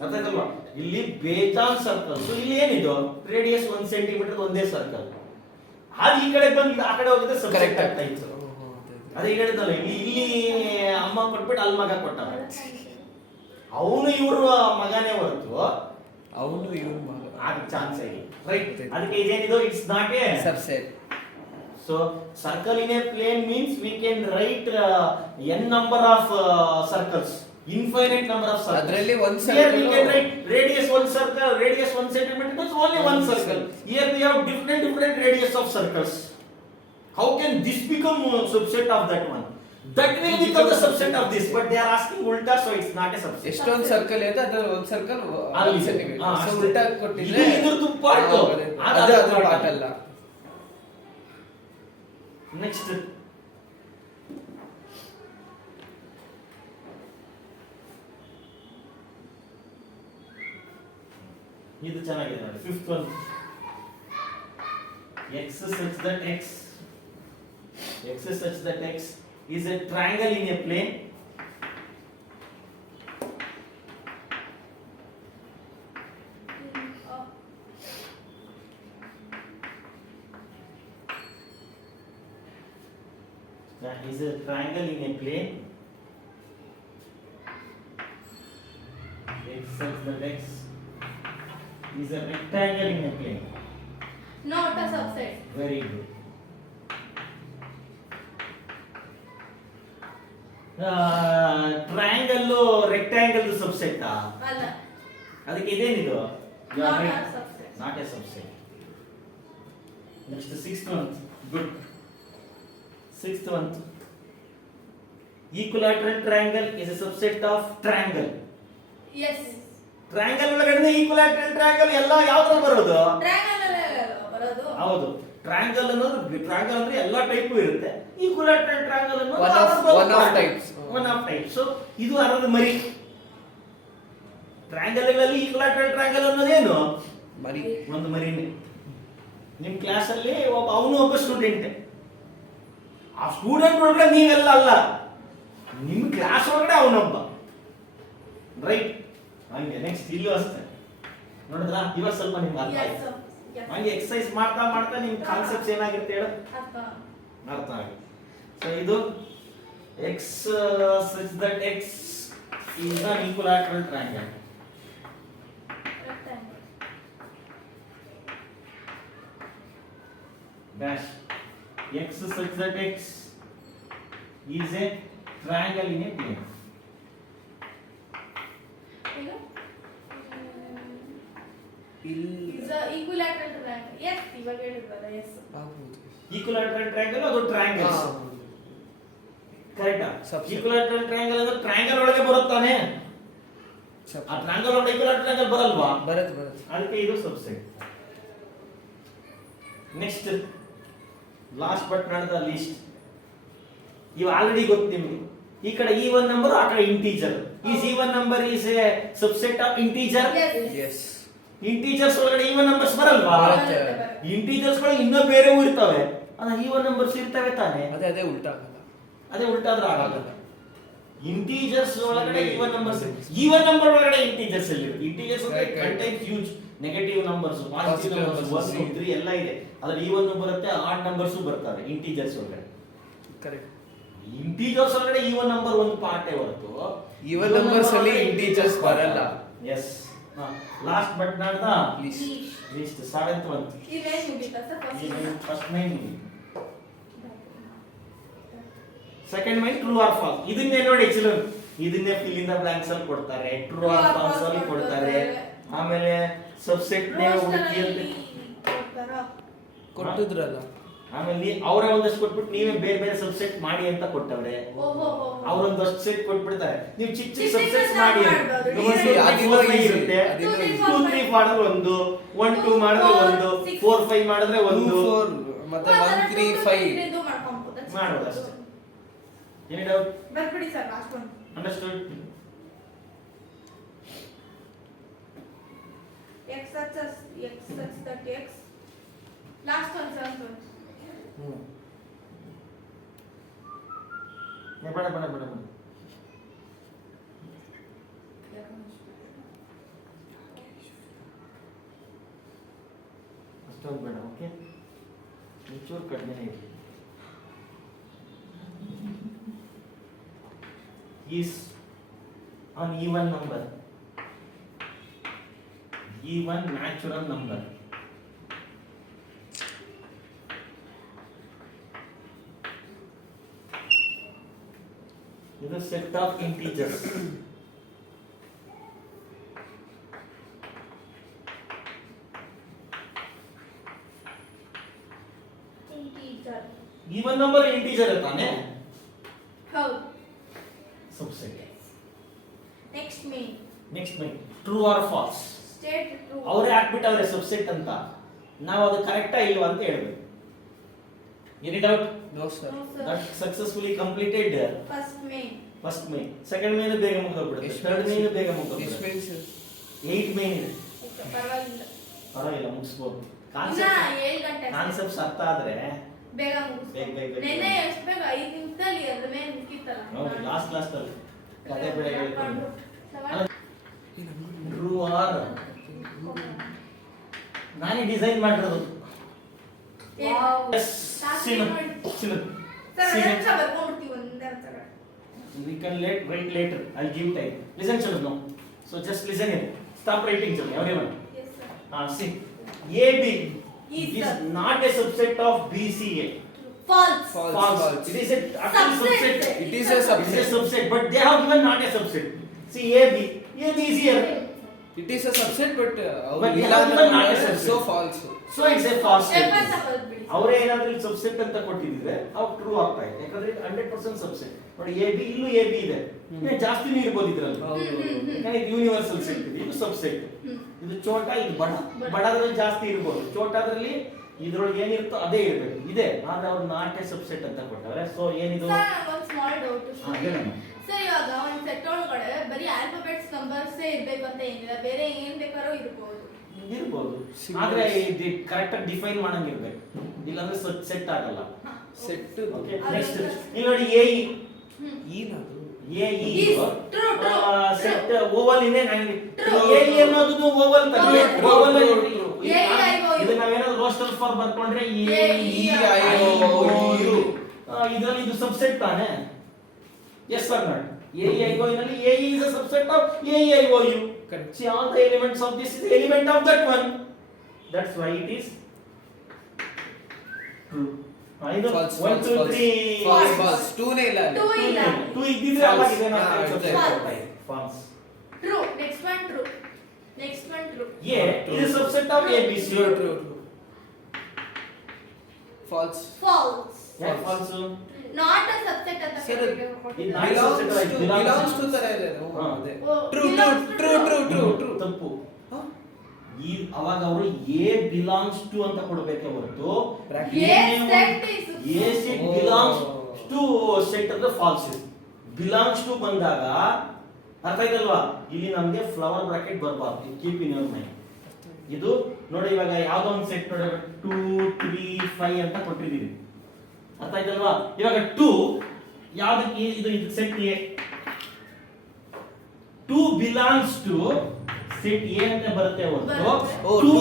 ಅರ್ಥಾಯ್ತಲ್ವಾ? ಇಲ್ಲಿ ಬೇಜಾನ್ ಸರ್ಕಲ್ಸ್. ಇಲ್ಲಿ ಏನಿದು ರೇಡಿಯಸ್ 1 ಸೆಂಟಿಮೀಟರ್ ಒಂದೇ ಸರ್ಕಲ್. ಅದು ಈ ಕಡೆ ಬಂದು ಆ ಕಡೆ ಹೋಗಿದ್ರೆ ಸಬ್ಸೆಟ್ ಕರೆಕ್ಟ್ ಆಗ್ತಾ ಇತ್ತು. ಅದೇ ಹೇಳಿದಲ್ಲ, ಇಲ್ಲಿ ಅಮ್ಮ ಕೊಟ್ಬಿಟ್ಟು ಅಲ್ಲಿ ಮಗ ಕೊಟ್ಟ. ಅವನು ಇವರು ಮಗನೇ ಹೊರತು ಅವನು ಇವನು ಆಗ ಚಾನ್ಸ್ ಇಲ್ಲ. ರೈಟ್. ಅದಕ್ಕೆ ಇದೇನಿದು it's not a subset. So circle in a plane means we can write n number of circles, infinite number of circles. ಅದರಲ್ಲಿ ಒಂದು Here we can circle write radius 1 circle, radius 1 centimeter, that's only one circle. Here we have different radius of circles. How can this become a subset of that one? That will become the subset of this, but they are asking ulta, so it's not a subset. ಎಷ್ಟೊಂದು circle ಇದೆ ಅದ್ರಲ್ಲಿ ಒಂದು circle ಅಲ್ಲಿ 1 centimetre. ಹಾ, so ಅಷ್ಟೇ. ಉಲ್ಟಾ ಕೊಟ್ಟಿದ್ರೆ ಇದು ಇದ್ರದ್ದು part. ಅದು ಅದ್ರ ಪಾರ್ಟ್ ಅಲ್ಲ. Next. ಇದು ಚೆನ್ನಾಗಿದೆ ನೋಡಿ. Fifth one. x such that x is a triangle in a plane that is a triangle in a plane. X such that x is a rectangle in a plane. not a subset. Very good. Triangle rectangle subset ಅಲ್ಲ, ಅದಕ್ಕೆ ಇದೇನಿದು not a subset. Not a subset. Next sixth one. Good. Sixth one. Equilateral triangle is a subset of triangle. Yes. Triangle ಒಳಗಡೆ equilateral triangle ಎಲ್ಲ ಯಾವ್ದ್ರಲ್ಲಿ ಬರೋದು? Triangle ಅಲ್ಲೇ ಬರೋದು. ಹೌದು. ಟ್ರಯಾಂಗಲ್ ಅನ್ನೋದು ಟ್ರಯಾಂಗಲ್ ಅಂದ್ರೆ ಎಲ್ಲಾ ಟೈಪು ಇರುತ್ತೆ. ಈಕ್ವಲಾಟರಲ್ ಟ್ರಯಾಂಗಲ್ ಅನ್ನೋದು One of types. One of types. So ಇದು ಅರದ ಮರಿ. ಟ್ರಯಾಂಗಲ್ ಅಲ್ಲಿ ಈಕ್ವಲಾಟರಲ್ ಟ್ರಯಾಂಗಲ್ ಅನ್ನೋದೇನು? ಮರಿ. ಒಂದು ಮರಿನೇ. ನಿಮ್ ಕ್ಲಾಸ್ ಅಲ್ಲಿ ಅವನು ಒಬ್ಬ ಸ್ಟೂಡೆಂಟ್. ಆ ಸ್ಟೂಡೆಂಟ್ ಒಳಗಡೆ ನೀವೆಲ್ಲ ಅಲ್ಲ, ನಿಮ್ ಕ್ಲಾಸ್ ಒಳಗಡೆ ಅವನೊಬ್ಬ. ರೈಟ್. ಹಂಗೆ ನೆಕ್ಸ್ಟ್ ಇಲ್ಲೂ ಅಷ್ಟೇ. ನೋಡಿದ್ರ ಇವಾಗ ಸ್ವಲ್ಪ ನಿಮ್ಗೆ ಅರ್ಥ Yes, ಆಯ್ತು. sir. Yes. ಹಂಗೆ ಎಕ್ಸರ್ಸೈಸ್ ಮಾಡ್ತಾ ಮಾಡ್ತಾ ನಿಮ್ ಕಾನ್ಸೆಪ್ಟ್ಸ್ ಏನಾಗಿರುತ್ತೆ ಹೇಳು, ಅರ್ಥ. ಅರ್ಥ ಆಗುತ್ತೆ. ಸೊ ಇದು x such that x is an equilateral triangle. Rectangle. Dash. X such that x is a triangle in a plane. ಏನು? ಇಲ್ಲಿ Is a equilateral triangle. Yes, ಇವಾಗ ಹೇಳಿದ್ವಲ್ಲ, yes. ಆಗ್ಬೋದು. ಈಕ್ವಲಾಟರಲ್ ಟ್ರಯಾಂಗಲ್ ಅದು ಟ್ರಯಾಂಗಲ್ಸ್. ಹಾ. ಕರೆಕ್ಟಾ? Subset. ಈಕ್ವಲಾಟರಲ್ ಟ್ರಯಾಂಗಲ್ ಅಂದ್ರೆ triangle ಒಳಗೆ ಬರುತ್ತಾನೆ. ಆ ಟ್ರಯಾಂಗಲ್ ಒಳಗೆ ಈಕ್ವಲಾಟರಲ್ ಟ್ರಯಾಂಗಲ್ ಬರಲ್ವಾ? ಬರುತ್ತೆ. ಅದಕ್ಕೆ ಇದು subset. Next last but not the least. ಇವು ಆಲ್ರೆಡಿ ಗೊತ್ತು ನಿಮ್ಗೆ. ಈ ಕಡೆ E1 ನಂಬರ್, ಆ ಕಡೆ integer. Is E1 number is a subset of integer. Yes. Integers ಒಳಗಡೆ E1 ನಂಬರ್ಸ್ ಬರಲ್ವಾ? ಬರುತ್ತೆ. ಇಂಟೀಜರ್ಸ್ ಗಳು ಇನ್ನೂ ಬೇರೆವು ಇರ್ತವೆ. ಅದ E1 ನಂಬರ್ಸ್ ಇರ್ತವೆ ತಾನೆ. ಅದೇ ಉಲ್ಟಾ ಆಗಲ್ಲ. ಅದೇ ಉಲ್ಟಾದ್ರೆ ಆಗಲ್ಲ. ಇಂಟೀಜರ್ಸ್ ಒಳಗಡೆ E1 ನಂಬರ್ಸ್, E1 ನಂಬರ್ ಒಳಗಡೆ ಇಂಟೀಜರ್ಸ್ ಅಲ್ಲಿ integers contains huge negative numbers, positive numbers, 1 2 3 ಎಲ್ಲ ಇದೆ. ಅದ್ರಲ್ಲಿ E1 ಬರುತ್ತೆ, ಆಡ್ ನಂಬರ್ಸ್ ಬರ್ತವೆ ಇಂಟೀಜರ್ಸ್ ಒಳಗಡೆ. ಕರೆಕ್ಟ್. ಇಂಟೀಜರ್ಸ್ ಒಳಗಡೆ E1 ನಂಬರ್ ಒಂದು ಪಾರ್ಟೇ ಹೊರತು E1 ನಂಬರ್ಸ್ ಅಲ್ಲಿ ಇಂಟೀಜರ್ಸ್ ಬರಲ್ಲ. Yes. Last but not the Least. Least. Seventh one. ಇದೇನು ಮುಗೀತಾ sir? First main, second main true or false. ಇದನ್ನೇ ನೋಡಿ ಚಿಲ್ಡ್ರನ್, ಇದನ್ನೇ ಫಿಲ್ ಇನ್ ದ ಬ್ಲಾಂಕ್ಸ್ ಅಲ್ಲಿ ಕೊಡ್ತಾರೆ, ಟ್ರೂ ಆರ್ ಫಾಲ್ಸ್ ಅಲ್ಲಿ ಕೊಡ್ತಾರೆ. ಆಮೇಲೆ ಸಬ್ಸೆಟ್ ನೇ ಹುಡುಕಿ ಅಂತ ಕೊಟ್ಟಿದ್ರಲ್ಲ. ಆಮೇಲೆ ಅವರೇ ಒಂದಷ್ಟು ಕೊಟ್ಬಿಟ್ಟು ನೀವೇ ಬೇರೆ ಬೇರೆ ಸಬ್ಸೆಟ್ ಮಾಡಿ ಅಂತ ಕೊಟ್ಟವ್ರೆ. ಅವರೊಂದಷ್ಟು ಸೆಟ್ ಕೊಟ್ಬಿಡ್ತಾರೆ, ನೀವು ಚಿಕ್ಕ ಚಿಕ್ಕ ಸಬ್ಸೆಟ್ಸ್ ಮಾಡಿ ಮಾಡ್ಬೋದು. ಇರುತ್ತೆ. 2 3 ಮಾಡಿದ್ರೆ ಒಂದು, 1 2 ಮಾಡಿದ್ರೆ ಒಂದು, 4 5 ಮಾಡಿದ್ರೆ ಒಂದು 2 4 ಮತ್ತೆ 1 3 5 ಮಾಡೋದು ಅಷ್ಟೇ. Any doubt? ಬರ್ಬಿಡಿ sir last one. Understood? x such that x last one sir. ಬೇಡ ಅಷ್ಟೊಂದು ಬೇಡ. ಓಕೆ, ಒಂಚೂರು ಕಡಿಮೆ ಇರಲಿ. is an even number, even natural number. Is a set of integers. Integer. Even number integer ತಾನೆ? ಹೌದು. Subset. Next main. Next main. True or false? State true. ಅವರೇ ಹಾಕ್ಬಿಟ್ಟವ್ರೆ subset ಅಂತ, ನಾವು ಅದು ಕರೆಕ್ಟಾ ಇಲ್ವಾ ಅಂತ ಹೇಳ್ಬೇಕು. Any doubt? No sir. No, sir. That successfully completed First main. First main. Second main ಬೇಗ ಮುಗಿದೋಗ್ಬಿಡುತ್ತೆ, ಥರ್ಡ್ ಮೇನ್ ಬೇಗ ಮುಗಿದೋಗ್ಬಿಡುತ್ತೆ. 8 ಮೇನ್ ಇದೆ, ಪರವಾಗಿಲ್ಲ. ಪರವಾಗಿಲ್ಲ ಮುಗಿಸ್ಬೋದು. ಇನ್ನ 7 ಗಂಟೆ. ಕಾನ್ಸೆಪ್ಟ್ಸ್ ಅರ್ಥ ಆದ್ರೆ ಬೇಗ ಮುಗಿಸ್ಬೋದು. ಬೇಗ. ನೆನ್ನೆ ಎಷ್ಟು ಬೇಗ 5 ನಿಮಿಷದಲ್ಲಿ ಅದ್ರ ಮೇಲೆ ಮುಗಿತಲ್ಲ. ಹೌದು, ಲಾಸ್ಟ್ ಅಲ್ಲಿ ಕತೆ ಬೇಗ ಹೇಳ್ಕೊಂಡು. ಟ್ರೂ ಆರ್ ನಾನೇ ಡಿಸೈನ್ ಮಾಡಿರೋದು. ಎಸ್ ಸರ್ ಅದನ್ನ ಬರ್ಕೊಂಡ್ಬಿಡ್ತೀವಿ ಒಂದೇ ಸಲ. We can write later. I'll give time. Listen, children. No. So just listen here. Stop writing, children. Everyone. Yes sir. See. AB Is is the- not a subset of BCA. False. False. It is a actual Subset. subset. It is a It is a subset. subset, but they have given not a subset. See AB. AB is here. It is a subset, but But ಇಲ್ಲ they have ಅಂದ್ರೆ not a subset. so false. So it's a false F statement. ಅಂತ ಬರ್ದ್ಬಿಡಿ. ಅವರೇ ಏನಾದ್ರೂ ಇಲ್ಲಿ subset ಅಂತ ಕೊಟ್ಟಿದ್ರೆ ಅವು true ಆಗ್ತಾ ಇದೆ, ಯಾಕಂದ್ರೆ 100% ಸಬ್ಸೆಟ್. ನೋಡಿ AB ಇಲ್ಲೂ AB ಇದೆ, ಇನ್ನು ಜಾಸ್ತಿನೂ ಇರ್ಬೋದು ಇದ್ರಲ್ಲಿ, ಹೌದು. ಯಾಕಂದ್ರೆ ಇದು ಯೂನಿವರ್ಸಲ್ ಸೆಟ್ ಇದೆ, ಇದು ಸಬ್ಸೆಟ್. ಇದು ಚೋಟ, ಇದು ಬಡ. ಬಡದ್ರಲ್ಲಿ ಜಾಸ್ತಿ ಇರ್ಬೋದು, ಚೋಟದ್ರಲ್ಲಿ ಇದ್ರೊಳಗೆ ಏನಿರುತ್ತೋ ಅದೇ ಇರಬೇಕು ಇದೆ, ಆದ್ರೆ ಅವ್ರು ನಾಟೆ ಸಬ್ಸೆಟ್ ಅಂತ ಕೊಟ್ಟವ್ರೆ. ಸೊ ಏನಿದು? ಸರ್ ಒಂದು ಸ್ಮಾಲ್ ಡೌಟ್. ಹೇಳಮ್ಮ. ಸರ್ ಇವಾಗ ಒಂದು ಸೆಟ್ ಒಳಗಡೆ ಬರೀ ಆಲ್ಫಾಬೆಟ್ಸ್ ನಂಬರ್ಸ್ ಇರ್ಬೇಕು ಅಂತ ಏನಿಲ್ಲ, ಬೇರೆ ಏನ್ ಬೇಕಾದ್ರೂ ಇರ್ಬೋದು. ಇರ್ಬೋದು, Symbols. ಆದ್ರೆ ಇದು ಕರೆಕ್ಟ್ ಆಗಿ ಡಿಫೈನ್ ಮಾಡಂಗಿರ್ಬೇಕು, ಇಲ್ಲಾಂದ್ರೆ ಸೆಟ್ ಆಗಲ್ಲ. ಸೆಟ್ ಓಕೆ, ನೆಕ್ಸ್ಟ್ ಇಲ್ಲಿ ನೋಡಿ AE. ಏನದು? AE Is true, true. Set Oval ಇದೆ. True. AE ಅನ್ನೋದು ಓವಲ್ ತಗೊಳ್ಳಿ. True, Oval true, true. AEIOU. ಇದು ನಾವೇನಾದ್ರು ರೋಸ್ಟರ್ ಫಾರ್ ಬರ್ಕೊಂಡ್ರೆ AEIOU. ಇದರಲ್ಲಿ ಇದು ಸಬ್ಸೆಟ್ ತಾನೆ? Yes or not? AEIOU ನಲ್ಲಿ AE is a subset of AEIOU. Correct. See, all the elements of this is the element of that one. That's why it is true. ಇದು False, 1 false, 2 false. 3 False, false. 2 ನೇ ಇಲ್ಲ ಅಲ್ಲಿ. 2 ಇಲ್ಲ. 2 ಇದ್ದಿದ್ರೆ False. ಅವಾಗ ಇದೇನೋ ಹಾ, subset ಇದೆ. ಆಗ್ತಾ ಇದೆ. False. True. Next one true. Next one true. A is a subset of ABC. True, true, true. False. False. Yeah, false. Not a subset ಅಂತ Sir, ಕೊಟ್ಟಿದ್ದಾರೆ. Not Belongs subset, to belongs belongs to. to ತರ ಇದೆ. ಓ, ಹಾ. ಅದೇ. ಓ, True, belongs to true, true, true, true. ತಪ್ಪು. ಹಾ? ಈ ಅವಾಗ ಅವರು A belongs to ಅಂತ ಕೊಡಬೇಕೆ ಹೊರತು Bracket. A set is A set Oh. belongs to set ಅಂದ್ರೆ false. belongs to ಬಂದಾಗ ಅರ್ಥ ಆಯ್ತಲ್ವಾ? ಇಲ್ಲಿ ನಮಗೆ ಫ್ಲವರ್ ಬ್ರಾಕೆಟ್ ಬರಬಾರ್ದು. Keep in your mind. ಇದು ನೋಡಿ, ಇವಾಗ ಯಾವ್ದೋ ಒಂದು ಸೆಟ್ ನೋಡಿ 2 3 5 ಅಂತ ಕೊಟ್ಟಿದ್ದೀವಿ, ಅರ್ಥ ಆಯ್ತಲ್ವಾ? ಇವಾಗ 2 ಯಾವ್ದಕ್ಕೆ ಇದು set A. 2 belongs to set A ಅಂತ ಬರುತ್ತೆ ಹೊರತು ಓ, 2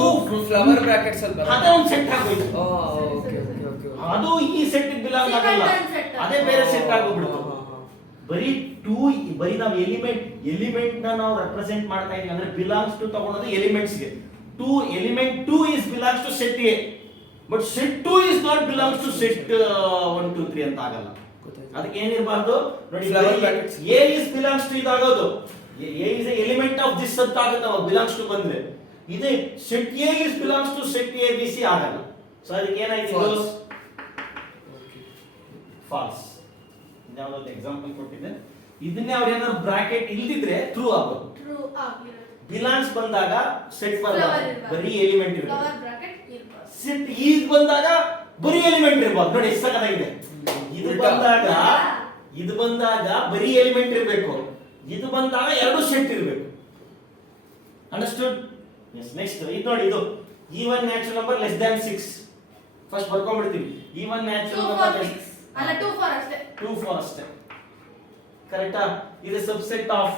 ಫ್ಲವರ್ ಬ್ರಾಕೆಟ್ಸ್ ಅಲ್ಲಿ ಅದೇ ಬರುತ್ತೆ. ಒಂದು ಸೆಟ್ ಆಗೋಯ್ತು. ಓ, ಓಕೆ ಓಕೆ ಓಕೆ. ಅದು ಈ ಸೆಟ್ ಬಿಲಾಂಗ್ ಆಗಲ್ಲ, ಅದೇ ಬೇರೆ ಸೆಟ್ ಆಗೋಗ್ಬಿಡುತ್ತೆ. ಬರೀ 2 ಬರೀ ನಾವು ಎಲಿಮೆಂಟ್ ನಾವು ರೆಪ್ರೆಸೆಂಟ್ ಮಾಡ್ತಾ ಇದೀವಿ ಅಂದ್ರೆ ಬಿಲಾಂಗ್ಸ್ ಟು ತಗೊಳ್ಳೋದು ಎಲಿಮೆಂಟ್ಸ್ ಗೆ. 2 element 2 is belongs to set A, but set 2 is not belongs to set 1 2 3 ಅಂತ ಆಗಲ್ಲ. ಅದಕ್ಕೆ ಏನಿರಬಾರ್ದು ನೋಡಿ, Flower brackets. A is belongs to ಇದಾಗೋದು, A is element of this ಅಂತ ಆಗುತ್ತೆ ಅವಾಗ ಬಿಲಾಂಗ್ಸ್ ಟು ಬಂದ್ರೆ. ಇದು set A is belongs to set A B C ಆಗಲ್ಲ. ಸೊ ಅದಕ್ಕೆ ಏನಾಯ್ತು, ಫಾಲ್ಸ್. ಯಾವ್ದೊಂದು ಎಕ್ಸಾಂಪಲ್ ಕೊಟ್ಟಿದ್ದೆ, ಇದನ್ನೇ ಅವ್ರು ಏನಾದ್ರು ಬ್ರಾಕೆಟ್ ಇಲ್ದಿದ್ರೆ ಟ್ರೂ ಆಗೋದು. ಟ್ರೂ ಆಗಿರೋದು. ಬಿಲಾಂಗ್ಸ್ ಬಂದಾಗ ಸೆಟ್ Flower ಬರಲ್ಲ, ಇರ್ಬಾರ್ದು. ಬರೀ ಎಲಿಮೆಂಟ್ ಇರುತ್ತೆ. ಫ್ಲವರ್ ಬ್ರಾಕೆಟ್ ಇರ್ಬಾರ್ದು. ಸೆಟ್ ಈಸ್ ಬಂದಾಗ ಬರೀ ಎಲಿಮೆಂಟ್ ಇರ್ಬೋದು. ನೋಡಿ ಎಷ್ಟು ಸಖತ್ತಾಗಿದೆ. ಇದು ಬಂದಾಗ ಬರೀ ಎಲಿಮೆಂಟ್ ಇರಬೇಕು, ಇದು ಬಂದಾಗ ಎರಡು ಸೆಟ್ ಇರಬೇಕು. ಅಂಡರ್ಸ್ಟುಡ್? ಎಸ್. ನೆಕ್ಸ್ಟ್ ಇದು ನೋಡಿ, ಇದು even natural number less than 6. First ಬರ್ಕೊಂಡ್ಬಿಡ್ತೀವಿ. ಈವನ್ 2 ನ್ಯಾಚುರಲ್ for ನಂಬರ್ 6 ಅಲ್ಲ 2 for ಅಷ್ಟೇ. 2 for ಅಷ್ಟೇ. ಕರೆಕ್ಟಾ? ಇದು subset of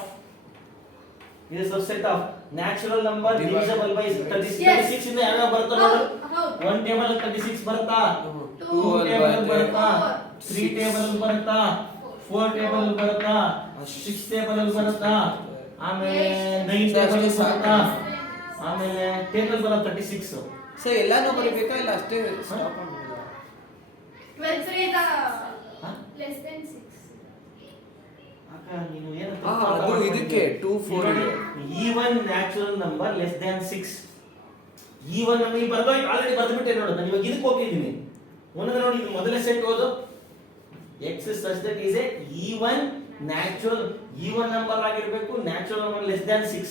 natural number divisible by 36 ಇಂದ ಯಾವ ಬರುತ್ತಾ ನೋಡು. 1 ಟೇಬಲ್ 36 ಬರುತ್ತಾ, 2 ಟೇಬಲ್ ಬರುತ್ತಾ, 3 ಟೇಬಲ್ ಬರುತ್ತಾ, 4 ಟೇಬಲ್ ಬರುತ್ತಾ, 6 ಟೇಬಲ್ ಬರುತ್ತಾ, ಆಮೇಲೆ 9 ಟೇಬಲ್ ಬರುತ್ತಾ, ಆಮೇಲೆ ಟೇಬಲ್ ಬರುತ್ತಾ 36. ಸೊ ಎಲ್ಲಾನು ಬರೀಬೇಕಾ ಇಲ್ಲ ಅಷ್ಟೇ ಸ್ಟಾಪ್ ಮಾಡ್ಬೋದಾ? 12 3 is ಹಾ? less than 6. ನೀನು ಏನು ಅದು ಇದಕ್ಕೆ 2 4 ಇದೆ. Even natural number less than 6. Even ನಮಗೆ ಬರ್ದೋಯ್ತು, ಆಲ್ರೆಡಿ ಬರ್ದ್ಬಿಟ್ಟೆ ನೋಡು. ನಾನು ಇವಾಗ ಇದಕ್ಕೆ ಹೋಗಿದ್ದೀನಿ. ಒಂದೊಂದು ನೋಡಿ, ಇದು ಮೊದಲನೇ ಸೆಟ್ ಓದು. x such that is a even natural number ಆಗಿರಬೇಕು. Natural number less than 6.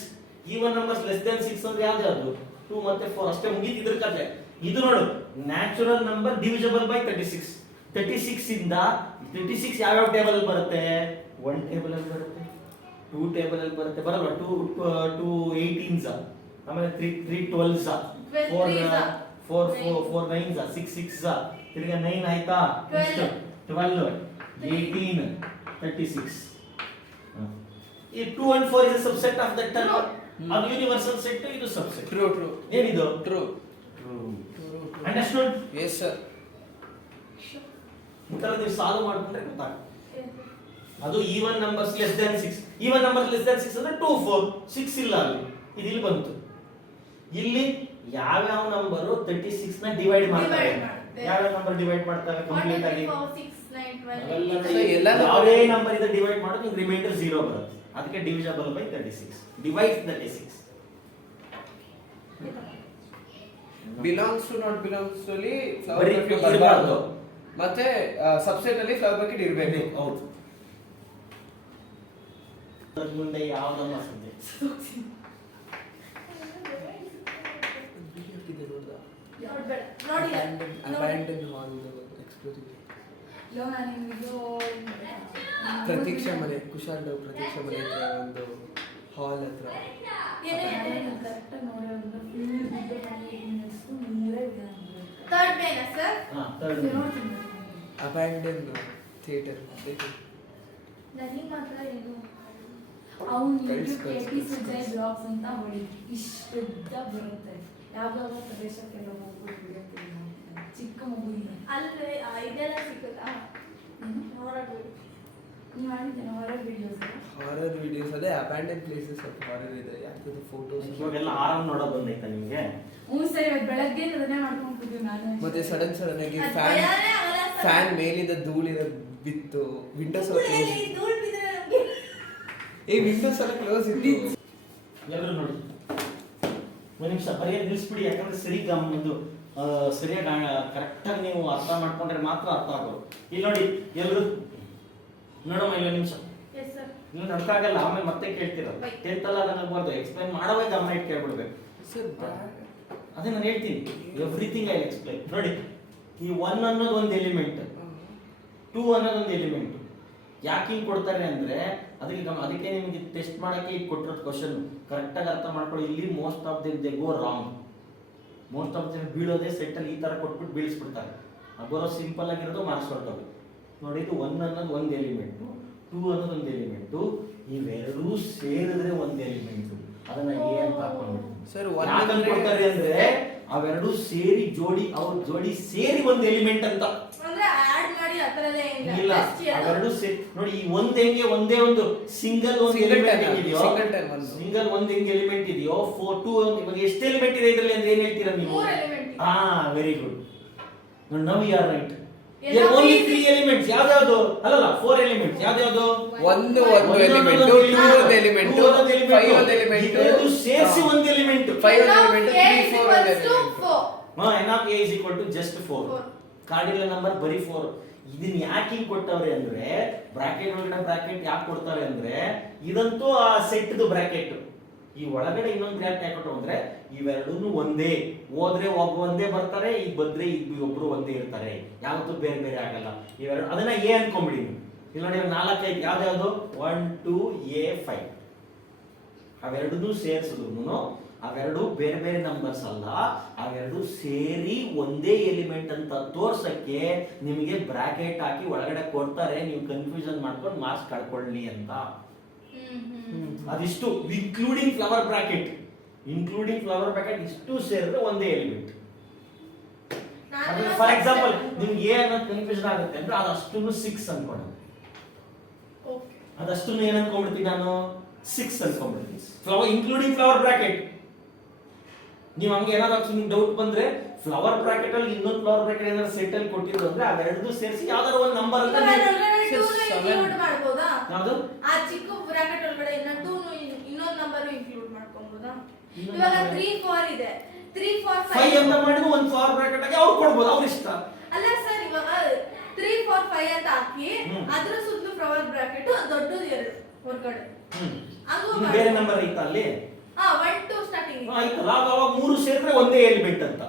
Even numbers less than 6 ಅಂದ್ರೆ ಯಾವ್ದು ಯಾವುದು? 2 ಮತ್ತೆ 4 ಅಷ್ಟೇ, ಮುಗೀತು ಇದ್ರ ಕಥೆ. ಇದು ನೋಡು, ನ್ಯಾಚುರಲ್ ನಂಬರ್ ಡಿವಿಸಿಬಲ್ ಬೈ 36. 36 ಇಂದ 36 ಯಾವ ಟೇಬಲ್ ಅಲ್ಲಿ ಬರುತ್ತೆ? 1 ಟೇಬಲ್ ಅಲ್ಲಿ ಬರುತ್ತೆ, 2 ಟೇಬಲ್ ಅಲ್ಲಿ ಬರುತ್ತೆ, ಬರಲ್ಲ 2 18s, ಆಮೇಲೆ 3 12s, 4 9s, 6 6s, ತಿರ್ಗಾ 9 ಆಯ್ತಾ, 12 18 36. ಈ 2 and 4 is a subset of that term. ಅದು ಯೂನಿವರ್ಸಲ್ ಸೆಟ್, ಇದು ಸಬ್ಸೆಟ್. ಟ್ರೂ ಏನಿದು? ಟ್ರೂ. ಅಂಡರ್ಸ್ಟುಡ್? Yes sir. ಇಂತರ ನೀವು ಸಾಲ್ವ್ ಮಾಡ್ಕೊಂಡ್ರೆ ಗೊತ್ತಾಗುತ್ತೆ. ಅದು even numbers less than 6. Even numbers less than 6 ಅಂದ್ರೆ 2 4 6 ಇಲ್ಲ ಅಲ್ಲಿ, ಇದು ಇಲ್ಲಿ ಬಂತು. ಇಲ್ಲಿ ಯಾವ ನಂಬರ್ 36 ನ ಡಿವೈಡ್ ಮಾಡ್ತಾರೆ, ಯಾವ ನಂಬರ್ ಡಿವೈಡ್ ಮಾಡ್ತಾರೆ ಕಂಪ್ಲೀಟ್ ಆಗಿ 4 6 9 12 ಯಾವೇ ನಂಬರ್ ಇದೆ ಡಿವೈಡ್ ಮಾಡೋದು, ನಿಮಗೆ ರಿಮೈಂಡರ್ 0 ಬರುತ್ತೆ. ಅದಕ್ಕೆ divisible by 36. Divide 36. Belongs to not belongs ಅಲ್ಲಿ ಫ್ಲವರ್ ಬರೀ ಬ್ರಾಕೆಟ್ ಇರ್ಬಾರ್ದು. ಬರಬಾರ್ದು, ಮತ್ತೆ ಸಬ್ಸೆಟ್ ಅಲ್ಲಿ ಫ್ಲವರ್ ಬ್ರಾಕೆಟ್ ಇರಬೇಕು. ಹೌದು. ಮುಂದೆ ಯಾವ್ದನ್ನ ಸಂಜೆ ನೋಡ್ಬೇಡ, ನೋಡಿ ಪ್ರತೀಕ್ಷಾ ಮನೆ, ಕುಶಾಲ್ ಡವ್ ಪ್ರತೀಕ್ಷಾ ಮನೆ ಹತ್ರ ಒಂದು ಹಾಲ್ ಹತ್ರ. ಥರ್ಡ್ ಮೇನ ಸರ್. Abandon theatre. ನನಗೆ ಮಾತ್ರ ಏನು ಅವ್ನು ಯೂಟ್ಯೂಬ್ ಸುಜಯ್ ಬ್ಲಾಗ್ಸ್ ಅಂತ ಹೊಡಿ ಇಷ್ಟು ಉದ್ದ ಬರುತ್ತೆ. ಯಾವ್ಯಾವ ಪ್ರದೇಶಕ್ಕೆಲ್ಲ ಹೋಗ್ಬಿಟ್ಟು ಬಿಡುತ್ತೆ ಚಿಕ್ಕ ಮಗುವಿನ ಅಲ್ಲೇ ಇದೆಲ್ಲ ಸಿಕ್ಕುತ್ತಾ? ನೀವು ಮಾಡಿದ್ದೇನೆ ಹಾರರ್ ವಿಡಿಯೋಸ್. ಹಾರರ್ ವಿಡಿಯೋಸ್ ಅದೇ ಅಬ್ಯಾಂಡನ್ ಪ್ಲೇಸಸ್ ಆಫ್ ಹಾರರ್ ಇದೆ. ಯಾಕಂದ್ರೆ ಫೋಟೋಸ್ ಇವಾಗೆಲ್ಲ ಆರಾಮ್ ನೋಡೋದು ಬಂದೈತಾ ನಿಮಗೆ? ಹ್ಞೂ ಸರ್, ಇವತ್ತು ಬೆಳಗ್ಗೆ ಅದನ್ನೇ ಮಾಡ್ಕೊಂಡ್ಬಿಟ್ಟಿದ್ವಿ ನಾನು. ಮತ್ತೆ ಸಡನ್ ಆಗಿ ಅದ್ ಭಯನೇ ಆಗಲ್ಲ ಸರ್. ಫ್ಯಾನ್ ಮೇಲಿಂದ ಧೂಳಿನ ಬಿತ್ತು. ವಿಂಡೋಸ್ ಎಲ್ಲ ಕ್ಲೋಸ್ ಧೂಳಲ್ಲಿ ಧೂಳ್ ಬಿದ್ರೆ ನಮ್ಗೆ ವಿಂಡೋಸ್ ಎಲ್ಲ ಕ್ಲೋಸ್ ಇತ್ತು. ಎಲ್ಲರೂ ನೋಡಿ, ಒಂದು ನಿಮಿಷ ಬರೆಯೋದು ನಿಲ್ಲಿಸ್ಬಿಡಿ. ಯಾಕಂದ್ರೆ ಸರಿಯಾಗಿ ಕರೆಕ್ಟಾಗಿ ನೀವು ಅರ್ಥ ಮಾಡ್ಕೊಂಡ್ರೆ ಮಾತ್ರ ಅರ್ಥ ಆಗೋದು. ಇಲ್ಲಿ ನೋಡಿ ಎಲ್ಲರೂ ನೋಡಮ್ಮ, ಇಲ್ಲ ನಿಮಿಷ. Yes sir. ನೀವು ಅರ್ಥ ಆಗಲ್ಲ, ಆಮೇಲೆ ಮತ್ತೆ ಕೇಳ್ತೀರ. 10th ಅಲ್ಲ ಅದನ್ನ ಬರ್ದು ಎಕ್ಸ್ಪ್ಲೈನ್ ಮಾಡೋವಾಗ ಗಮನ ಇಟ್ಟು ಕೇಳ್ಬಿಡ್ಬೇಕು. ಅದೇ ನಾನು ಹೇಳ್ತೀನಿ, ಎವ್ರಿಥಿಂಗ್ ಐ ಎಕ್ಸ್ಪ್ಲೈನ್. ನೋಡಿ, ಈ 1 ಅನ್ನೋದು ಒಂದು ಎಲಿಮೆಂಟ್, 2 ಅನ್ನೋದು ಒಂದು ಎಲಿಮೆಂಟ್. ಯಾಕೆ ಹಿಂಗೆ ಕೊಡ್ತಾರೆ ಅಂದ್ರೆ ಅದಕ್ಕೆ ನಿಮಗೆ ಟೆಸ್ಟ್ ಮಾಡಕ್ಕೆ ಈಗ ಕೊಟ್ಟಿರೋದು ಕ್ವಶನ್ ಕರೆಕ್ಟಾಗಿ ಅರ್ಥ ಮಾಡ್ಕೊಳ್ಳಿ. ಇಲ್ಲಿ most of they go wrong. Most of the ಬೀಳೋದೇ ಸೆಟ್ಟಲ್ಲಿ ಈ ಥರ ಕೊಟ್ಬಿಟ್ಟು ಬೀಳಿಸ್ಬಿಡ್ತಾರೆ. ಬರೋ ಸಿಂಪಲ್ ಆಗಿರೋದು ಮಾರ್ಕ್ಸ್ ಹೊರಟೋದು. ನೋಡಿ, ಇದು 1 ಅನ್ನೋದು ಒಂದು ಎಲಿಮೆಂಟು, 2 ಅನ್ನೋದು ಒಂದು ಎಲಿಮೆಂಟು, ಇವೆರಡೂ ಸೇರಿದ್ರೆ ಒಂದು ಎಲಿಮೆಂಟು. ಅದನ್ನ ಎ ಅಂತ ಹಾಕೊಂಡ್ಬಿಡ್ತೀವಿ. ಸರ್ ಕೊಡ್ತಾರೆ ಅಂದ್ರೆ ಅವೆರಡು ಸೇರಿ ಜೋಡಿ ಸೇರಿ ಒಂದು ಎಲಿಮೆಂಟ್ ಅಂತ. ಅಂದ್ರೆ ಆಡ್ ಮಾಡಿ ಆ ತರ ಎಲ್ಲ ಏನಿಲ್ಲ. ಇಲ್ಲ, Just ಎರಡು. ಅವೆರಡು ನೋಡಿ, ಈ ಒಂದ್ ಹೆಂಗೆ ಒಂದೇ ಒಂದು ಸಿಂಗಲ್ ಒಂದು ಎಲಿಮೆಂಟ್ ಇದೆಯೋ, ಸಿಂಗಲ್ ಒಂದು ಹೆಂಗೆ ಎಲಿಮೆಂಟ್ ಇದೆಯೋ, 4 2 ಇವಾಗ ಎಷ್ಟು ಎಲಿಮೆಂಟ್ ಇದೆ ಇದರಲ್ಲಿ ಅಂದ್ರೆ ಏನ್ ಹೇಳ್ತೀರಾ ನೀವು? 3 ಎಲಿಮೆಂಟ್. ಹಾ, very good. Now you are right. Only 3 elements ಯಾವ್ದು ಅಲ್ಲಲ್ಲ 4 ಎಲಿಮೆಂಟ್ಸ್ ಯಾವ್ದು ಒಂದು ಎಲಿಮೆಂಟ್, ಟೂ ಒಂದು ಎಲಿಮೆಂಟ್, ಫೈವ್ ಒಂದು ಎಲಿಮೆಂಟ್, ಇವೆರಡು ಸೇರಿಸಿ ಒಂದು ಎಲಿಮೆಂಟ್. ಫೈವ್ ಒಂದು element, A three is four ಒಂದು equals to element. 4. n of a is equal to just 4. Cardinal number ಬರೀ 4. ಇದನ್ನ ಯಾಕೆ ಹಿಂಗ್ ಕೊಟ್ಟವ್ರೆ ಅಂದ್ರೆ ಬ್ರಾಕೆಟ್ ಒಳಗಡೆ ಬ್ರಾಕೆಟ್ ಯಾಕೆ ಕೊಡ್ತಾರೆ ಅಂದ್ರೆ ಇದಂತೂ ಆ ಸೆಟ್ ಬ್ರಾಕೆಟ್. ಈ ಒಳಗಡೆ ಇನ್ನೊಂದು ಬ್ರಾಕೆಟ್ ಯಾಕೆ ಕೊಟ್ಟರು ಅಂದ್ರೆ ಇವೆರಡೂ ಒಂದೇ, ಹೋದ್ರೆ ಒಬ್ಬ ಒಂದೇ ಬರ್ತಾರೆ, ಈಗ ಬಂದ್ರೆ ಒಬ್ರು ಒಂದೇ ಇರ್ತಾರೆ, ಯಾವತ್ತೂ ಬೇರೆ ಬೇರೆ ಆಗಲ್ಲ. ಇವೆರಡು ಅದನ್ನ ಎ ಅನ್ಕೊಂಬಿಡಿ. ಇಲ್ಲಿ ನೋಡಿ 4 ಐದು ಯಾವ್ದು 1 2 a 5. ಅವೆರಡನ್ನೂ ಸೇರಿಸಿದ್ರು ಅವೆರಡು ಬೇರೆ ಬೇರೆ ನಂಬರ್ಸ್ ಅಲ್ಲ, ಅವೆರಡು ಸೇರಿ ಒಂದೇ ಎಲಿಮೆಂಟ್ ಅಂತ ತೋರ್ಸಕ್ಕೆ ನಿಮಗೆ ಬ್ರಾಕೆಟ್ ಹಾಕಿ ಒಳಗಡೆ ಕೊಡ್ತಾರೆ, ನೀವು ಕನ್ಫ್ಯೂಷನ್ ಮಾಡ್ಕೊಂಡು ಮಾರ್ಕ್ಸ್ ಕಳ್ಕೊಳ್ಳಿ ಅಂತ. ಅದಿಷ್ಟು ಇನ್ಕ್ಲೂಡಿಂಗ್ ಫ್ಲವರ್ ಬ್ರಾಕೆಟ್ ಇಷ್ಟು ಸೇರಿದ್ರೆ ಒಂದೇ ಎಲಿಮೆಂಟ್. ಫಾರ್ ಎಕ್ಸಾಂಪಲ್ ನಿಮ್ಗೆ ಎ ಅನ್ನೋದು ಕನ್ಫ್ಯೂಷನ್ ಆಗುತ್ತೆ ಅಂದ್ರೆ ಅದಷ್ಟು 6 ಅನ್ಕೊಂಡು, ಅದಷ್ಟು ಏನ್ ಅನ್ಕೊಂಡ್ಬಿಡ್ತೀನಿ ನಾನು 6 ಅನ್ಕೊಂಡ್ಬಿಡ್ತೀನಿ. Including flower bracket. ನೀವು ಹಂಗೆ ಏನಾದ್ರು ನಿಮ್ಗೆ ಡೌಟ್ ಬಂದ್ರೆ ಫ್ಲವರ್ ಬ್ರಾಕೆಟ್ ಅಲ್ಲಿ ಇನ್ನೊಂದು ಫ್ಲವರ್ ಬ್ರಾಕೆಟ್ ಏನಾದ್ರು ಸೆಟ್ ಅಲ್ಲಿ ಕೊಟ್ಟಿದ್ರು ಅಂದ್ರೆ ಅವೆರಡು ಸೇರಿಸಿ ಯಾವ್ದಾದ್ರು ಒಂದು ನಂಬರ್ ಅಂತ ಮಾಡ್ಬೋದಾ? ಯಾವುದು ಆ ಚಿಕ್ಕ ಬ್ರಾಕೆಟ್ ಒಳಗಡೆ ಇನ್ನೊಂದು ನಂಬರ್ ಇನ್ಕ್ಲೂಡ್ ಮಾಡ್ಕೊಬೋದಾ? ಇವಾಗ 3 4 ಇದೆ, 3 4 5 ಅಂತ ಮಾಡಿದ್ರು ಒಂದು ಫ್ಲವರ್ ಬ್ರಾಕೆಟ್ ಆಗಿ ಅವ್ರು ಕೊಡ್ಬೋದು, ಅವ್ರ ಇಷ್ಟ. ಅಲ್ಲ ಸರ್, ಇವಾಗ 3 4 5 ಅಂತ ಹಾಕಿ ಅದ್ರ ಸುತ್ತಲೂ ಫ್ಲವರ್ ಬ್ರಾಕೆಟ್ ದೊಡ್ಡದು 2 ಹೊರಗಡೆ ಅದು ಬೇರೆ ನಂಬರ್ ಐತಾ ಅಲ್ಲಿ? 1 2 ಸ್ಟಾರ್ಟಿಂಗ್ ಆಯ್ತಲ್ಲ, ಅವಾಗ 3 ಸೇರಿದ್ರೆ ಒಂದೇ ಎಲಿಮೆಂಟ್ ಅಂತ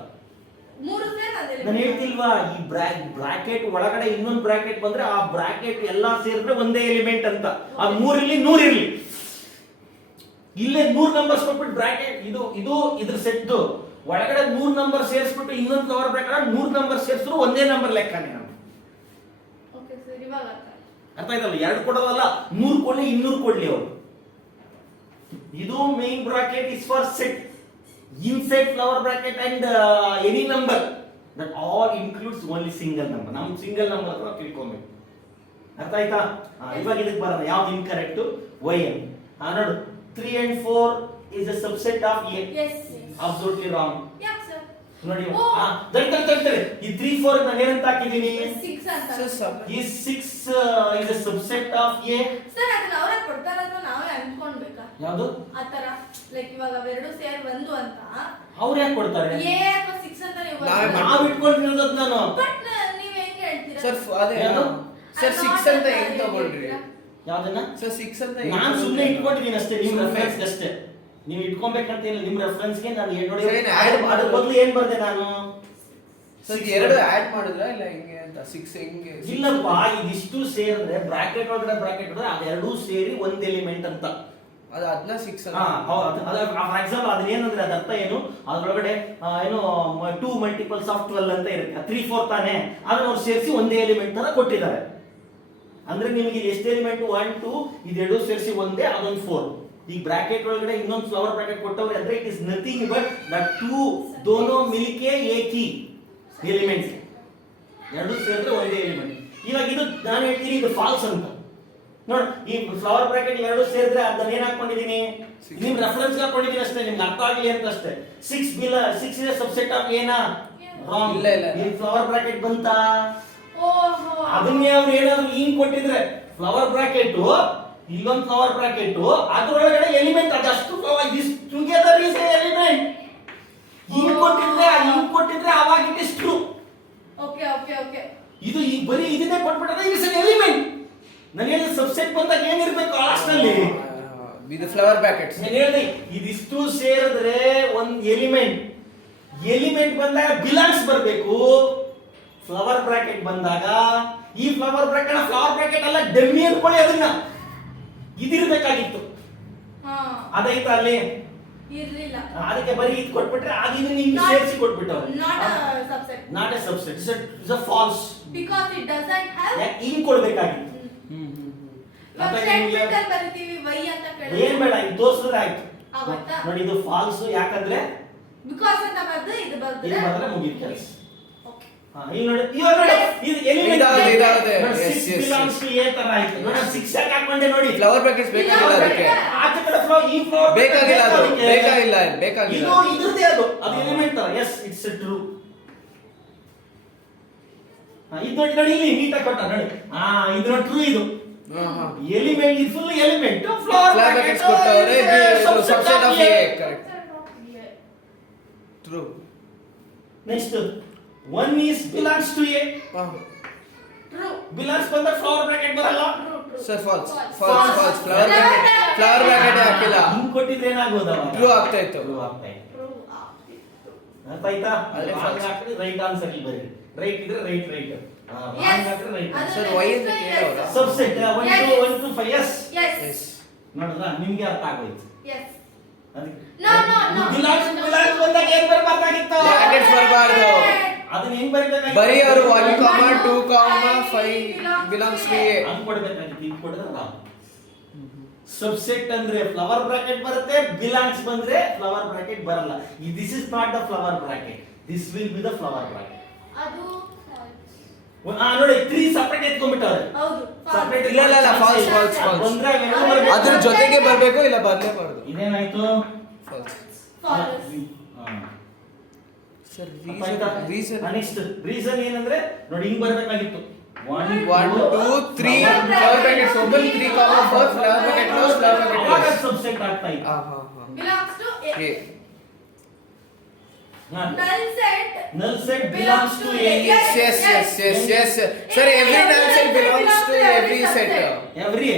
3 ಸೇರಿದ್ರೆ ನಾನು ಹೇಳ್ತಿಲ್ವಾ? ಈ ಬ್ರಾಕೆಟ್ ಒಳಗಡೆ ಇನ್ನೊಂದು ಬ್ರಾಕೆಟ್ ಬಂದ್ರೆ ಆ ಬ್ರಾಕೆಟ್ ಎಲ್ಲಾ ಸೇರಿದ್ರೆ ಒಂದೇ ಎಲಿಮೆಂಟ್ ಅಂತ. ಆ 3 ಇರ್ಲಿ 100 ಇರ್ಲಿ, ಇಲ್ಲೇ 100 ನಂಬರ್ಸ್ ಕೊಟ್ಬಿಟ್ಟು ಬ್ರಾಕೆಟ್ ಇದು ಇದ್ರ ಸೆಟ್ ಒಳಗಡೆ 100 ನಂಬರ್ ಸೇರಿಸ್ಬಿಟ್ಟು ಇನ್ನೊಂದು ಫ್ಲವರ್ ಬ್ರಾಕೆಟ್ 100 ನಂಬರ್ ಸೇರಿಸಿದ್ರು ಒಂದೇ ನಂಬರ್ ಲೆಕ್ಕನೇ ನಮ್ಗೆ. ಓಕೆ ಸರ್, ಇವಾಗ ಅರ್ಥ ಆಯ್ತಲ್ಲ? 2 ಕೊಡೋದಲ್ಲ, 100 ಕೊಡ್ಲಿ 200 ಕೊಡ್ಲಿ ಅವರು. ಇದು main bracket is for set inside flower bracket and any number that all includes only single number. ನಾವು ಸಿಂಗಲ್ ನಂಬರ್ ಅಂತ ತಿಳ್ಕೊಬೇಕು. ಅರ್ಥ ಆಯ್ತಾ? ಇವಾಗ ಇದಕ್ಕೆ ಬರೋಣ, ಯಾವ್ದು ಇನ್ಕರೆಕ್ಟ್? yn. ನೋಡು 3 and 4 is a subset of a. yes Absolutely wrong. ಯಾಕೆ ಸರ್? ನೋಡಿ ದಡ್ಡ ಈ 3 4 ನಾನು ಏನಂತ ಹಾಕಿದೀನಿ? 6 ಅಂತ. ಈ 6 is a subset of a. Sir ಅದನ್ನ ಅವರೇ ಕೊಡ್ತಾರ ಅಂತ ನಾವೇ ಅನ್ಕೊಂಡ್ಬೇಕಾ? ಯಾವುದು ಆತರ ಲೈಕ್ ಇವಾಗ ಅವೆರಡು ಸೇರಿ 1 ಅಂತ ಅವ್ರು ಯಾಕೆ ಕೊಡ್ತಾರೆ? a ಅಥವಾ 6 ಅಂತ ನೀವು ನಾವು ಇಟ್ಕೊಂಡಿರೋದು ನಾನು. ಬಟ್ ನೀವು ಹೆಂಗೆ ಹೇಳ್ತೀರಾ ಸರ್ ಅದೇ ಸರ್ 6 ಅಂತ ಹೆಂಗ್ ತಗೊಂಡ್ರಿ? ಯಾವ್ದನ್ನ ಸರ್ 6 ಅಂತ ನಾನು ಸುಮ್ಮನೆ ಇಟ್ಕೊಂಡಿದ್ದೀನಿ ಅಷ್ಟೇ, ನಿಮ್ ರೆಫರೆನ್ಸ್ ಅಷ್ಟೇ. ನೀವು ಇಟ್ಕೊಬೇಕಂತ ಇಲ್ಲ, ನಿಮ್ ರೆಫರೆನ್ಸ್ಗೆ ನಾನು ಏನು ನೋಡಿ ಅದ್ರ ಬದಲು ಏನ್ ಬರ್ದೆ ನಾನು? ಸರ್ ಎರಡು ಆಡ್ ಮಾಡಿದ್ರ ಇಲ್ಲ ಹಿಂಗೆ ಅಂತ 6 ಹೆಂಗೆ? ಇಲ್ಲಪ್ಪ, ಇದಿಷ್ಟು ಸೇರಿದ್ರೆ ಬ್ರಾಕೆಟ್ ಒಳಗಡೆ ಬ್ರಾಕೆಟ್ ಒಳಗಡೆ ಅದೆರಡೂ ಸೇರಿ ಒಂದ್ ಎಲಿಮೆಂಟ್ ಅಂತ. ಅದು ಅದನ್ನ 6 ಅಂತ. ಫಾರ್ ಎಕ್ಸಾಂಪಲ್ ಅದನ್ನ ಏನಂದ್ರೆ ಅದ ಅರ್ಥ ಏನು? ಅದ್ರೊಳಗಡೆ ಏನು 2 multiples of 12 ಅಂತ ಇರುತ್ತೆ, 3 4 ತಾನೆ, ಅದನ್ನ ಅವ್ರು ಸೇರಿಸಿ ಒಂದೇ ಎಲಿಮೆಂಟ್ ತರ ಕೊಟ್ಟಿದ್ದಾರೆ. ಅಂದ್ರೆ ನಿಮಗೆ ಇಲ್ಲಿ ಎಷ್ಟು ಎಲಿಮೆಂಟ್? 1 2 ಇದೆರಡು ಸೇರಿಸಿ ಒಂದೇ, ಅದೊಂದು 4. ಈ ಬ್ರಾಕೆಟ್ ಒಳಗಡೆ ಇನ್ನೊಂದು ಫ್ಲವರ್ ಬ್ರಾಕೆಟ್ ಕೊಟ್ಟವ್ರೆ ಅಂದ್ರೆ it is nothing but the 2 दोनों मिलके एक ही एलिमेंट. ಎರಡು ಸೇರಿದ್ರೆ ಒಂದೇ ಎಲಿಮೆಂಟ್. ಇವಾಗ ಇದು ನಾನು ಹೇಳ್ತೀನಿ ಇದು ಫಾಲ್ಸ್ ಅಂತ. ನೋಡಿ ಈ ಫ್ಲವರ್ ಬ್ರಾಕೆಟ್ ಎರಡು ಸೇರಿದ್ರೆ ಅದನ್ನ ಏನ್ ಹಾಕೊಂಡಿದೀನಿ? ನಿಮ್ ರೆಫರೆನ್ಸ್ ಹಾಕೊಂಡಿದೀನಿ ಅಷ್ಟೇ, ನಿಮ್ಗೆ ಅರ್ಥ ಆಗ್ಲಿ ಅಂತ ಅಷ್ಟೇ. 6 is a subset of a ನಾ? ರಾಂಗ್. ಇಲ್ಲ ಇಲ್ಲ, ಈ ಫ್ಲವರ್ ಬ್ರಾಕೆಟ್ ಬಂತಾ? ಓಹೋ, ಅದನ್ನೇ ಅವ್ರು ಏನಾದ್ರು ಹಿಂಗ್ ಕೊಟ್ಟಿದ್ರೆ ಫ್ಲವರ್ ಬ್ರಾಕೆಟ್ ಇಲ್ಲೊಂದು ಫ್ಲವರ್ ಬ್ರಾಕೆಟ್ ಅದರೊಳಗಡೆ ಎಲಿಮೆಂಟ್ ಅದಷ್ಟು this together is A element. ಹಿಂಗ್ ಕೊಟ್ಟಿದ್ರೆ ಅವಾಗ it is true. Okay okay okay, ಇದು ಈ ಬರೀ ಇದನ್ನೇ ಕೊಟ್ಬಿಟ್ರೆ ಇಟ್ ಇಸ್ ಎನ್ ಎಲಿಮೆಂಟ್. ನಾನು ಹೇಳಿದ ಸಬ್ಸೆಟ್ ಬಂದಾಗ ಏನಿರ್ಬೇಕು ಲಾಸ್ಟ್ ಅಲ್ಲಿ? ಇದು ಫ್ಲವರ್ ಬ್ರಾಕೆಟ್ಸ್. ನಾನು ಹೇಳಿದೆ ಇದಿಷ್ಟು ಸೇರಿದ್ರೆ ಒಂದು ಎಲಿಮೆಂಟ್ ಬಂದಾಗ ಬಿಲಾಂಗ್ಸ್ ಬರಬೇಕು. ಫ್ಲವರ್ ಬ್ರಾಕೆಟ್ ಬಂದಾಗ ಈ ಫ್ಲವರ್ ಬ್ರಾಕೆಟ್ ಅಲ್ಲ, ಡೆಮ್ಮಿ ಅನ್ಕೊಳ್ಳಿ ಅದನ್ನ. ಇದಿರ್ಬೇಕಾಗಿತ್ತು, ಅದೈತಾ ಅಲ್ಲಿ? ಇರ್ಲಿಲ್ಲ. ಅದಕ್ಕೆ ಬರೀ ಇದು ಕೊಟ್ಬಿಟ್ರೆ ಅದು ಇದನ್ನ ನಿಮ್ಗೆ ಸೇರಿಸಿ ಕೊಟ್ಬಿಟ್ಟವ್ರು. Not a subset. Not a subset, it's a false. Because it doesn't have. ಹಿಂಗ್ ಕೊಡ್ಬೇಕಾಗಿತ್ತು. ಇವಾಗ ಸ್ಟೇಟ್ಮೆಂಟ್ ಅಲ್ಲಿ ಬರೀತೀವಿ y ಅಂತ ಕೇಳಿದ್ರೆ ಏನ್ ಬೇಡ, ಇದು ತೋರಿಸಿದ್ರೆ ಆಯ್ತು. ಆಗುತ್ತಾ? ನೋಡಿ ಇದು ಫಾಲ್ಸ್, ಯಾಕಂದ್ರೆ ಬಿಕಾಸ್ ಅಂತ ಬರೆದು ಇದು ಇದು ಬರೆದ್ರೆ ಬಂದ್ರೆ ಮುಗಿದ ಕೆಲಸ. ಓಕೆ, ಈಗ ನೋಡಿ ಇವಾಗ ನೋಡಿ ಇದು ಎಲಿಮೆಂಟ್ ಇದಾಗಿದೆ. 6 belongs to a ತರ ಆಯ್ತು. ನೋಡಿ 6 ಯಾಕೆ ಹಾಕೊಂಡೆ ನೋಡಿ? ಫ್ಲವರ್ ಬ್ರಾಕೆಟ್ಸ್ ಬೇಕಾಗಿಲ್ಲ ಅದಕ್ಕೆ. ಆಚೆ ಕಡೆ ಫ್ಲೋ ಈ ಫ್ಲವರ್ ಬೇಕಾಗಿಲ್ಲ ಅದು, ಬೇಕಾಗಿಲ್ಲ. ಇದು ಇದ್ರದೇ ಅದು ಎಲಿಮೆಂಟ್ ತರ. Yes, it's true. ಇದು ನೋಡಿ ನೋಡಿ ಇಲ್ಲಿ ನೀಟಾಗಿ ಕೊಟ್ಟ ನೋಡಿ. ಇದು ನೋಡಿ ಟ್ರೂ ಇದು. ಎಲಿಮೆಂಟ್ ಇದು ಫುಲ್ ಎಲಿಮೆಂಟ್ ಫ್ಲವರ್ ಬ್ರಾಕೆಟ್ಸ್ ಕೊಟ್ಟವ್ರೆ, subset of A. Correct, true. Next one is belongs to A. True. Belongs ಬಂದ್ರೆ ಫ್ಲವರ್ ಬ್ರಾಕೆಟ್ ಬರಲ್ಲ. Sir false, False. False. Flower bracket ಹಾಕಿಲ್ಲ. ಹಿಂಗ್ ಕೊಟ್ಟಿದ್ರೆ ಏನಾಗೋದು ಅವಾಗ? ಟ್ರೂ ಆಗ್ತಾ ಇತ್ತು. ಟ್ರೂ ಆಗ್ತಾ ಇತ್ತು. True. ಅರ್ಥ ಆಯ್ತಾ? ಅದೇ false. ಹಾಕಿದ್ರೆ ರೈಟ್ ಆನ್ಸರ್ ಇಲ್ಲಿ ಬರೀ. ರೈಟ್ ಇದ್ರೆ ರೈಟ್ ರೈಟ್. Yes. ರಾಂಗ್ ಹಾಕಿದ್ರೆ ರೈಟ್. ಅದು ಸರ್, next why ಅಂತ yes. ಕೇಳೋರಾ? Subset 1 Yes. 2 1 2 5 yes. Yes. Yes. ನೋಡಿದ್ರಾ ನಿಮ್ಗೆ ಅರ್ಥ ಆಗೋಯ್ತು. Yes. ಅದಕ್ಕೆ No, no, no. ಬಿಲಾಂಗ್ಸ್ ಬಂದಾಗ ಏನ್ ಬರಬೇಕಾಗಿತ್ತು? ಬ್ರಾಕೆಟ್ಸ್ ಬರಬಾರ್ದು. ಅದನ್ನ ಹೆಂಗ್ ಬರಬೇಕಾಗಿತ್ತು? ಬರೀ ಅವರು 1, 2, 5 ಬಿಲಾಂಗ್ಸ್ ಟು ಎ. ಹಂಗ್ ಕೊಡ್ಬೇಕಾಗಿತ್ತು. ಇದು ಕೊಡಿದ್ರೆ ರಾಂಗ್. ಸಬ್ಸೆಟ್ ಅಂದ್ರೆ ಫ್ಲವರ್ ಬ್ರಾಕೆಟ್ ಬರುತ್ತೆ, ಬಿಲಾಂಗ್ಸ್ ಬಂದ್ರೆ ಫ್ಲವರ್ ಬ್ರಾಕೆಟ್ ಬರಲ್ಲ. This is not the flower bracket, this will be the flower bracket. ಅದು ನೋಡಿ 3 ಸಪರೇಟ್ ಎತ್ಕೊಂಡ್ಬಿಟ್ಟವ್ರೆ. ಹೌದು. ಸಪರೇಟ್ ಇಲ್ಲ, ಇಲ್ಲ, ಇಲ್ಲ, false, false, false. ಬಂದ್ರೆ ಅವೆಲ್ಲ ಬರ್ಬೇಕು. ಅದ್ರ ಜೊತೆಗೆ ಬರಬೇಕು, ಇಲ್ಲ ಬರಲೇಬಾರ್ದು. ಇದೇನಾಯ್ತು? False. False. Sir reason next reason ಏನಂದ್ರೆ ನೋಡಿ ಹಿಂಗ್ ಬರಬೇಕಾಗಿತ್ತು. 1 1 2 3 flower brackets open 3, 4 flower bracket close, flower bracket ಅವಾಗ ಕ್ಲೋಸ್. ಸಬ್ಸೆಟ್ ಆಗ್ತಾ ಇತ್ತು. Belongs to A. A. Null set belongs to A. Yes. Sir, every null set belongs to every set. Every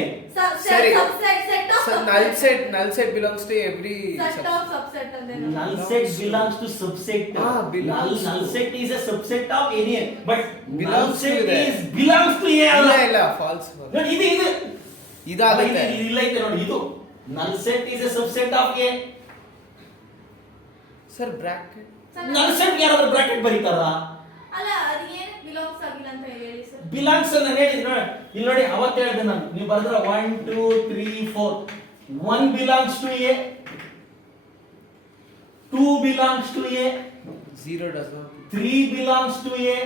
Sorry. Subset set of Sir, null set belongs to every set of subset and then null set belongs to subset. belongs null to. set is a subset of any, but null Belongs set to is belongs to A. ಇಲ್ಲ falls. ನೋಡಿ ಇದು ಇದಾಗುತ್ತೆ. ಇಲ್ಲ ಐತೆ ನೋಡಿ ಇದು null set is a subset of A. Sir bracket null set ಯಾರಾದ್ರೂ bracket ಬರೀತಾರಾ? ಅಲ್ಲ ಅದು ಏನು belongs ಆಗಿಲ್ಲ ಅಂತ ಹೇಳಿ ಸರ್. ಬಿಲಾಂಗ್ಸ್ ಅನ್ನ ಹೇಳಿದ್ರು ನೋಡಿ. ಇಲ್ಲಿ ನೋಡಿ ಅವತ್ತು ಹೇಳಿದೆ ನಾನು, ನೀವು ಬರೆದ್ರೆ 1 2 3 4 1 belongs to A, 2 belongs to A, 0 does not. 3 belongs to A,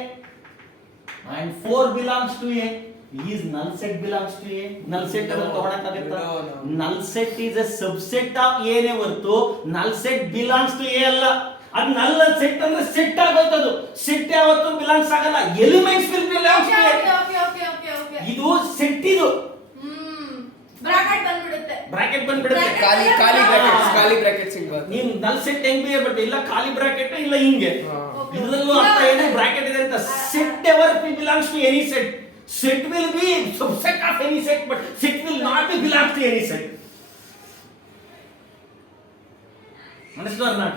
and 4 belongs to A. Is null set belongs to A? Null set ಅನ್ನು ತಗೊಳಕ್ಕಾಗುತ್ತಾ? No. Null set is a subset of A ನೇ ಹೊರತು null set belongs to A ಅಲ್ಲ. ಅದು null set ಅಂದ್ರೆ set ಆಗೋಯ್ತದು. Set ಯಾವತ್ತೂ belongs ಆಗಲ್ಲ. Elements will belongs to okay. ಇದು ಸೆಟ್ ಇದು. ಬ್ರಾಕೆಟ್ ಬಂದ್ಬಿಡುತ್ತೆ. ಬ್ರಾಕೆಟ್ ಬಂದ್ಬಿಡುತ್ತೆ. ಖಾಲಿ ಬ್ರಾಕೆಟ್ಸ್ ಹಿಂಗ. ನೀನ್ null set ಹೆಂಗ್ ಬಿ ಬಟ್ ಇಲ್ಲ ಖಾಲಿ ಬ್ರಾಕೆಟ್ ಇಲ್ಲ ಹಿಂಗೆ. ಇದರಲ್ಲೂ ಅರ್ಥ ಏನು ಬ್ರಾಕೆಟ್ ಇದೆ ಅಂತ. Set ever belongs to any set. Set will be subset of any set, but set will not be belongs to any set. Understood or not?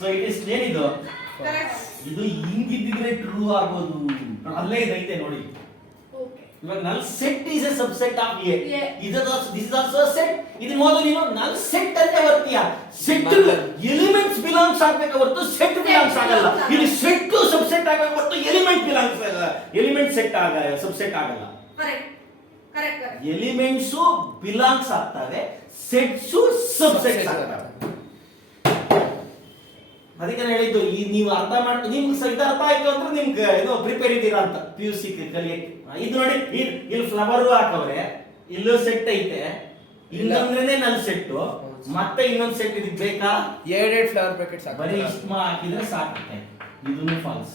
So it is ಏನಿದು? Correct. ಇದು ಹಿಂಗಿದ್ದಿದ್ರೆ true ಆಗೋದು. ಅಲ್ಲೇ ಇದೈತೆ ನೋಡಿ. Okay. ಇವಾಗ null set is a subset of A. Yeah. This is also a set. ಇದನ್ನ ಮೊದಲು ನೀನು null set ಅಂತ ಬರ್ತೀಯ. Set elements belongs ಆಗಬೇಕು ಹೊರತು set belongs ಆಗಲ್ಲ. ಇಲ್ಲಿ set subset ಆಗಬೇಕು ಹೊರತು element belongs ಆಗಲ್ಲ. Element set ಆಗಲ್ಲ, subset ಆಗಲ್ಲ. Correct. Elements belongs ಆಗ್ತವೆ, sets subsets ಆಗ್ತವೆ. ಅದಕ್ಕೆ ನಾನು ಹೇಳಿದ್ದು ಈ ನೀವು ಅರ್ಥ ಮಾಡಿ ನಿಮ್ಗೆ ಇದು ಅರ್ಥ ಆಯ್ತು ಅಂದ್ರೆ ನಿಮ್ಗೆ ಏನೋ ಪ್ರಿಪೇರ್ ಇದ್ದೀರಾ ಅಂತ PUC ಕಲಿಯಕ್ಕೆ. ಇದು ನೋಡಿ ಇಲ್ಲಿ ಫ್ಲವರ್ ಹಾಕವ್ರೆ, ಇಲ್ಲೂ ಸೆಟ್ ಐತೆ, ಇನ್ನೊಂದ್ರೇನೆ ನಲ್ ಸೆಟ್, ಮತ್ತೆ ಇನ್ನೊಂದ್ ಸೆಟ್ ಇದಕ್ಕೆ ಬೇಕಾ? ಎರಡೆರಡು ಫ್ಲವರ್ ಬ್ರಾಕೆಟ್ಸ್ ಬರೀ ಇಷ್ಟ ಹಾಕಿದ್ರೆ ಸಾಕುತ್ತೆ. ಇದನ್ನು ಫಾಲ್ಸ್.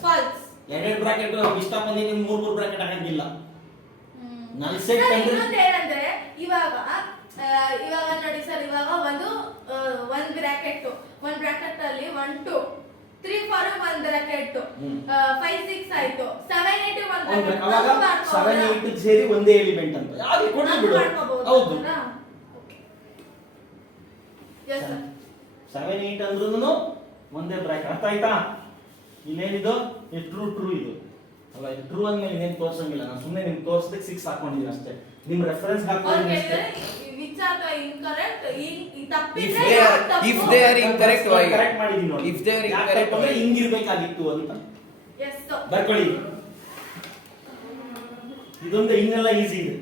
ಎರಡೆರಡು ಬ್ರಾಕೆಟ್ ಇಷ್ಟ ಬಂದಿಗೆ ಮೂರ್ ಬ್ರಾಕೆಟ್ ಹಾಕಂಗಿಲ್ಲ. ನಲ್ ಸೆಟ್ ಅಂದ್ರೆ ಏನಂದ್ರೆ ಇವಾಗ ನೋಡಿ ಸರ್, ಇವಾಗ ಒಂದು ಬ್ರಾಕೆಟ್ ಅಲ್ಲಿ 1 2 3 4 1 ಬ್ರಾಕೆಟ್ 5 6 ಆಯ್ತು, 7 8 1 ಬ್ರಾಕೆಟ್. ಅವಾಗ 7 8 ಸೇರಿ ಒಂದೇ ಎಲಿಮೆಂಟ್ ಅಂತ ಯಾವ್ದು ಕೊಡ್ಲಿ ಬಿಡು. ಹೌದು, yes sir. 7 8 ಅಂದ್ರೂನು ಒಂದೇ ಬ್ರಾಕೆಟ್. ಅರ್ಥ ಆಯ್ತಾ? ಇಲ್ಲೇನಿದು ಟ್ರೂ ಇದು ಅಲ್ಲ. ಇದು ಟ್ರೂ ಅಂದ್ಮೇಲೆ ಇನ್ನೇನು ತೋರ್ಸಂಗಿಲ್ಲ. ನಾನು ಸುಮ್ಮನೆ ನಿಮ್ಗೆ ತೋರ್ಸದಕ್ಕೆ 6 ಹಾಕೊಂಡಿದ್ದೀನಿ ಅಷ್ಟೇ. ನಿಮ್ ರೆಫರೆನ್ಸ್ ಹಾಕೊಂಡಿದ್ದೀನಿ ಅಷ್ಟೇ. Which are the incorrect? If they are incorrect, why? Correct ಮಾಡಿದೀನಿ ನೋಡಿ. If they are incorrect, why? ಹಿಂಗಿರ್ಬೇಕಾಗಿತ್ತು ಅಂತ Yes sir. ಬರ್ಕೊಳ್ಳಿ. ಇದೊಂದು ಹಿಂಗೆಲ್ಲ ಈಸಿ ಇದೆ.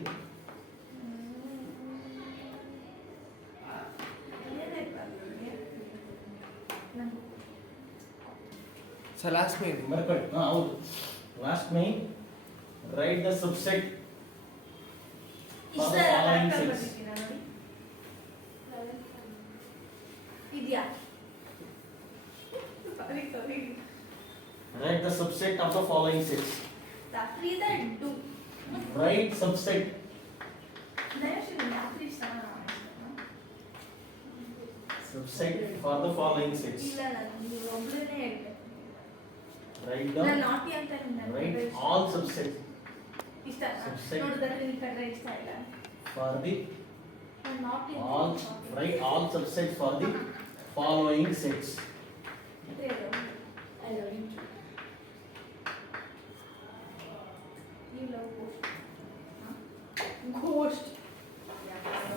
So last main. ಬರ್ಕೊಳ್ಳಿ. ಹೌದು, last main right the subset ಇದೆಯಾ? Write the subset of the following sets. ರಾತ್ರಿ ಇದೆ ಡು Write subset. ರಾತ್ರಿ ಇಷ್ಟ Subset for the following sets. ಇಲ್ಲ ನಾನು ಒಬ್ಬಳೇ ಹೇಳ್ಬೇಕು Write ನಾನು down. ನಾಟಿ ಅಂತ Write all subsets ಇಷ್ಟ Subset. ನೋಡಿದ್ರೆ ನಿನ್ ಕಂಡ್ರೆ ಇಷ್ಟ ಇಲ್ಲ for the ನಾನು ನಾಟಿ all. Write all subsets for the following sets. I love you You love ghost. Ghost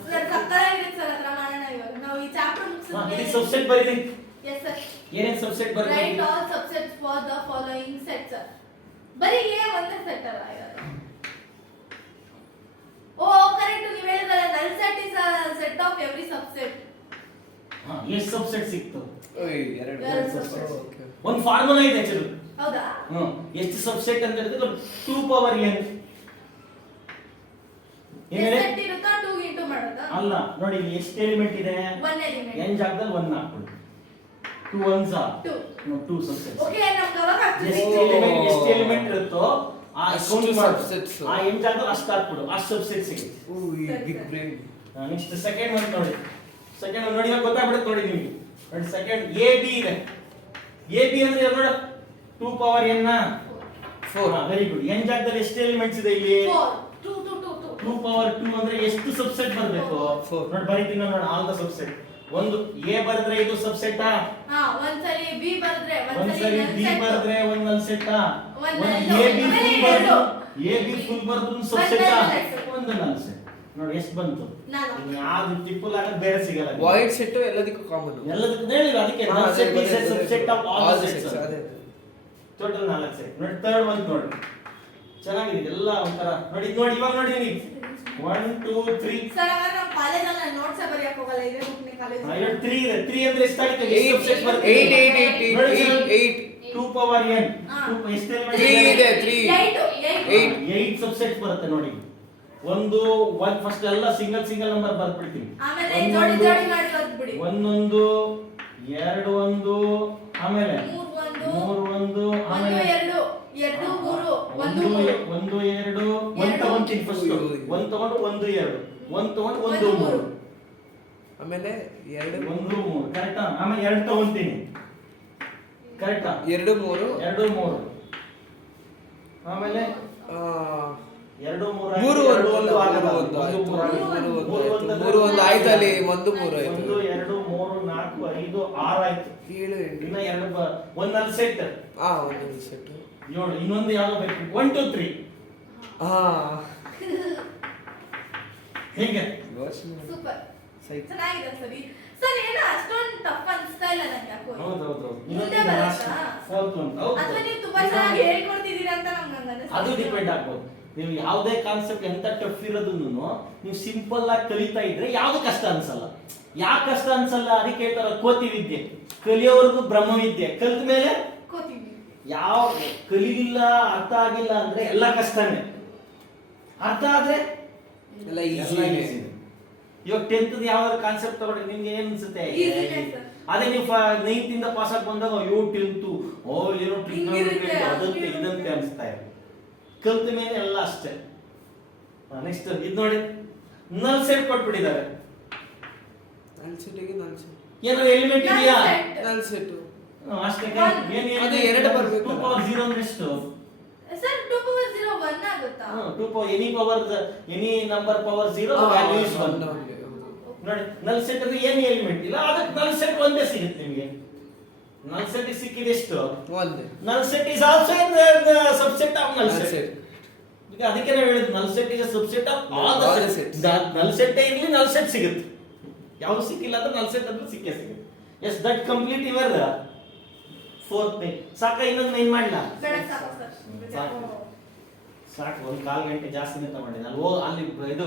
sir ಸಕ್ಕತ್ತಾಗಿದೆ ಸರ್ ಹತ್ರ ಮಾಡೋಣ ಇವಾಗ ನಾವು ಈ ಚಾಪ್ಟರ್ ಹಾ, ಮುಗಿಸಿದ್ರೆ ಇಲ್ಲಿ subset ಬರೀರಿ. ಎಸ್ ಸರ್ ಏನೇನ್ subset ರೈಟ್ ಬರೀರಿ? All subsets for the following set sir ಬರೀ ಏ ಒಂದೇ ಸೆಟ್ ಅಲ್ಲ ಇವಾಗ ಓ ಕರೆಕ್ಟ್ ನೀವು ಹೇಳಿದ್ರೆ ನಲ್ set is a set of every subset ಹಾ, ಎಷ್ಟು subset ಸಿಕ್ತು? ಎರಡು ಎರಡು subsets. subsets. Okay. ಒಂದು ಫಾರ್ಮುಲಾ ಇದೆ actually. ಹೌದಾ ಎಷ್ಟು ಸಬ್ಸೆಟ್ ಅಂತ ಹೇಳಿದ್ರೆ 2 ಪವರ್ n. ಏನ್ ಹೇಳಿ? ಸೆಟ್ ಇರುತ್ತಾ 2 ಇಂಟು ಮಾಡೋದಾ ಅಲ್ಲ ನೋಡಿ ಇಲ್ಲಿ ಎಷ್ಟು ಎಲಿಮೆಂಟ್ ಇದೆ? ಒನ್ ಎಲಿಮೆಂಟ್ n ಜಾಗದಲ್ಲಿ 1 ಹಾಕ್ಬಿಡಿ. 2 ones are 2 no 2 subsets. Okay ನಮ್ಗೆ ಅವಾಗ ಎಷ್ಟು ಎಲಿಮೆಂಟ್ ಇರುತ್ತೋ ಆ ಅಷ್ಟು ಕೌಂಟ್ ಮಾಡು. subsets. ಆ n ಜಾಗದಲ್ಲಿ ಅಷ್ಟು ಹಾಕ್ಬಿಡು. ಅಷ್ಟು ಸಬ್ಸೆಟ್ ಸಿಗುತ್ತೆ. Ooh, big brain. Next second one ನೋಡಿ. ಸೆಕೆಂಡ್ ಒನ್ ನೋಡಿ ಇವಾಗ ಗೊತ್ತಾಗ್ಬಿಡುತ್ತೆ ನೋಡಿ ನಿಮಗೆ. ನೋಡಿ ಸೆಕೆಂಡ್ ಎ ಬಿ ಇದೆ. ಎ ಬಿ ಅಂದ್ರೆ ಇವಾಗ ನೋಡು 2 ಪವರ್ n ನಾ 4. Very good. n ಜಾಗದಲ್ಲಿ ಎಷ್ಟು ಎಲಿಮೆಂಟ್ಸ್ ಇದೆ ಇಲ್ಲಿ? 2 2 ಪವರ್ 2 ಅಂದ್ರೆ ಎಷ್ಟು ಸಬ್ಸೆಟ್ ಬರಬೇಕು? 4. ನೋಡಿ ಬರೀತೀನಿ ನೋಡಿ ಆಲ್ ದ ಸಬ್ಸೆಟ್. ಒಂದು ಎ ಬರೆದ್ರೆ ಇದು ಸಬ್ಸೆಟ್ ಆ? ಹಾ ಒಂದ್ಸಲಿ ಬಿ ಬರೆದ್ರೆ ಒಂದ್ಸರಿ ಬಿ ಬರೆದ್ರೆ ಒಂದು ನಲ್ ಸೆಟ್ ಆ? ಒಂದ್ ಒಂದು ನಲ್ ಎ ಬಿ ಆಮೇಲೆ ಫುಲ್ ಬರೆದು ಎರಡು. ಎ ಬಿ ಫುಲ್ ಬರೆದ್ರು ಸಬ್ಸೆಟ್ ಆ? ಒಂದ್ ನಲ್ set. ಒಂದು ನಲ್ ಸೆಟ್. ನೋಡಿ ಎಷ್ಟು ಬಂತು? 4 ಯಾವ್ದು ಟಿಪ್ಪಲ್ ಆಗೋದು ಬೇರೆ ಸಿಗಲ್ಲ. Void set ಎಲ್ಲದಕ್ಕೂ ಕಾಮನ್. ಎಲ್ಲದಕ್ಕೂ ಹೇಳಿಲ್ಲ ಅದಕ್ಕೆ ನಲ್ set is a subset of all the sets. ಅದೇ ಟೋಟಲ್ 4 ಸೆಟ್. ನೋಡಿ ಥರ್ಡ್ ಒಂದು ನೋಡಿ. ಚೆನ್ನಾಗಿದೆ ಎಲ್ಲ ಒಂಥರ ನೋಡಿ ಇದು ನೋಡಿ ಇವಾಗ ನೋಡಿ ನೀವು 1 2 3 ಸರ್ ಅವಾಗ ನಾವು ಕಾಲೇಜಲ್ಲಿ ನಾನು ನೋಟ್ಸ್ ಬರೆಯಕ್ಕೆ ಹೋಗಲ್ಲ ಇದೇ ಬುಕ್ನೇ ಕಾಲೇಜ್ 3 ಇದೆ. 3 ಅಂದ್ರೆ ಎಷ್ಟಾಗುತ್ತೆ? 8 ಸಬ್ಸೆಟ್ ಬರುತ್ತೆ. 8 2 ಪವರ್ n. ಹಾ. 2 ಎಷ್ಟು ಎಲಿಮೆಂಟ್ 3 ಇದೆ 3 8 ಸಬ್ಸೆಟ್ಸ್ ಬರುತ್ತೆ ನೋಡಿ. ಒಂದು ಫಸ್ಟ್ ಎಲ್ಲ ಸಿಂಗಲ್ ನಂಬರ್ ಬರ್ಬಿಡ್ತೀನಿ. ಆಮೇಲೆ ಜೋಡಿ ಜೋಡಿ ಮಾಡಿ ಓದ್ಬಿಡಿ ಒಂದೊಂದು ಎರಡು ಒಂದು ಆಮೇಲೆ 3 ಮೂರು 1 ಒಂದು 1 ಆಮೇಲೆ 2 2 3 1 ಒಂದು ಎರಡು ಒಂದು ತಗೊಂತೀನಿ ಫಸ್ಟ್. ಒಂದು ತಗೊಂಡು 1 2 ಒಂದು ತಗೊಂಡು 1 3 ಆಮೇಲೆ 2 1 3 ಕರೆಕ್ಟಾ? ಆಮೇಲೆ 2 ತಗೊಂತೀನಿ ಕರೆಕ್ಟಾ? 2 3 2 3 ಆಮೇಲೆ 2 3 ಮೂರು ಎರಡು ಒಂದು ಒಂದು ಆಗಲ್ಲ. ಒಂದು ಆಯ್ತು. ಒಂದು ಮೂರು ಆಗಲ್ಲ. ಮೂರು ಒಂದು ಆಯ್ತು ಅಲ್ಲಿ ಒಂದು 3 ಆಯ್ತು. 1 2 3 4 5 6 ಆಯ್ತು. 7 8 ಇನ್ನ ಎರಡು ಒಂದು ನಲ್ ಸೆಟ್ ಒಂದು ಸೆಟ್ 7. ಇನ್ನೊಂದು ಯಾವ್ದು ಬೇಕು? 1 2 3 ಹೇಗೆ? ಸೂಪರ್ ಸೈ ಚೆನ್ನಾಗಿದೆ ಸರಿ ಸರ್ ಏನೋ ಅಷ್ಟೊಂದು ಟಫ್ ಅನ್ಸ್ತಾ ಇಲ್ಲ ನಂಗೆ ಯಾಕೋ ಹೌದೌದು. ಮುಂದೆ ಬರುತ್ತಾ ಫೋರ್ತ್ ಒನ್ ಅಥವಾ ನೀವು ತುಂಬಾ ಚೆನ್ನಾಗಿ ಹೇಳ್ಕೊಡ್ತಿದ್ದೀರಾ ಅಂತ ನಮ್ಗೆ ಅದು ಅನಿಸ್ತು ಡಿಪೆಂಡ್ ಆಗ್ಬೋದು. ನೀವು ಯಾವುದೇ ಕಾನ್ಸೆಪ್ಟ್ ಎಂತ ಟಫ್ ಇರೋದನ್ನು ನೀವು ಸಿಂಪಲ್ ಆಗಿ ಕಲಿತಾ ಇದ್ರೆ ಯಾವ್ದು ಕಷ್ಟ ಅನ್ಸಲ್ಲ. ಯಾಕೆ ಕಷ್ಟ ಅನ್ಸಲ್ಲ? ಅದಕ್ಕೆ ಹೇಳ್ತಾರ ಕೋತಿ ವಿದ್ಯೆ ಕಲಿಯೋವರೆಗೂ ಬ್ರಹ್ಮವಿದ್ಯೆ. ಕಲ್ತ ಮೇಲೆ ಕೋತೀವಿ ಯಾವ ಕಲಿಲಿಲ್ಲ ಅರ್ಥ ಆಗಿಲ್ಲ ಅಂದ್ರೆ ಎಲ್ಲ ಕಷ್ಟನೇ. ಅರ್ಥ ಆದ್ರೆ ಎಲ್ಲ ಎಲ್ಲ ಈಸಿ easy. ಇವಾಗ 10th ಯಾವ್ದಾದ್ರು ಕಾನ್ಸೆಪ್ಟ್ ತಗೊಂಡ್ರೆ ನಿಮ್ಗೆ ಏನ್ ಅನ್ಸುತ್ತೆ? Easy sir. ಅದೇ ನೀವು 9th ಇಂದ ಪಾಸ್ ಆಗಿ ಬಂದಾಗ ಅಯ್ಯೋ 10th ಏನೋ ಹಿಂಗಿರುತ್ತೆ, ಅದಂತೆ ಇದಂತೆ ಅನ್ಸ್ತಾ ಇದೆ. ಕಲ್ತ ಮೇಲೆ ಎಲ್ಲ ಅಷ್ಟೇ. ನೆಕ್ಸ್ಟ್ ಇದು ನೋಡಿ ನಲ್ ಸೆಟ್ ಕೊಟ್ಬಿಟ್ಟಿದ್ದಾರೆ. ನಲ್ ಸೆಟ್ಗೆ ನಲ್ ಸೆಟ್ ಏನೋ ಎಲಿಮೆಂಟ್ ಇದೆಯಾ? ನಲ್ ಸೆಟ್ ಅಷ್ಟೇ. ಅದು ಎರಡು ಬರ್ಬೇಕು. 2 ಪವರ್ 0 ಅಂದ್ರೆ ಎಷ್ಟು? ಸರ್ 2 ಪವರ್ 0 1 ಆಗುತ್ತಾ 2 power any number power 0 value is 1. ನೋಡಿ ನಲ್ ಸೆಟ್ ಅಂದ್ರೆ ಏನು ಎಲಿಮೆಂಟ್ ಇಲ್ಲ ಅದಕ್ಕೆ ನಲ್ ಸೆಟ್ ಒಂದೇ ಸಿಗುತ್ತೆ ನಿಮಗೆ. ನಲ್ ಸೆಟ್ ಸಿಕ್ಕಿದೆ ಎಷ್ಟು? ಒಂದೇ ನಲ್ set is also the subset of ನಲ್ ನಲ್ ಸೆಟ್. ಸೆಟ್ ಈಗ ಅದಕ್ಕೆ ನಾವು ಹೇಳಿದ್ದು ನಲ್ set is subset of all the All the sets. sets. ನಲ್ ಸೆಟ್ ಇರಲಿ ನಲ್ ಸೆಟ್ ಸಿಗುತ್ತೆ. ಯಾವುದು ಸಿಕ್ಕಿಲ್ಲ ಅಂದ್ರೆ ನಲ್ ಸೆಟ್ ಅಂದ್ರೆ ಸಿಕ್ಕೇ ಸಿಗುತ್ತೆ. Yes that complete your fourth May. ಸಾಕ ಇನ್ನೊಂದು ಮೈನ್ ಮಾಡಲ್ಲ? ಬೇಡ ಸಾಕು ಸರ್ ಸಾಕು. ಸಾಕು ಒಂದು 1/4 ಗಂಟೆ ಜಾಸ್ತಿನೇ ತಗೊಂಡಿದ್ದೆ ಅಲ್ಲಿ ಇದು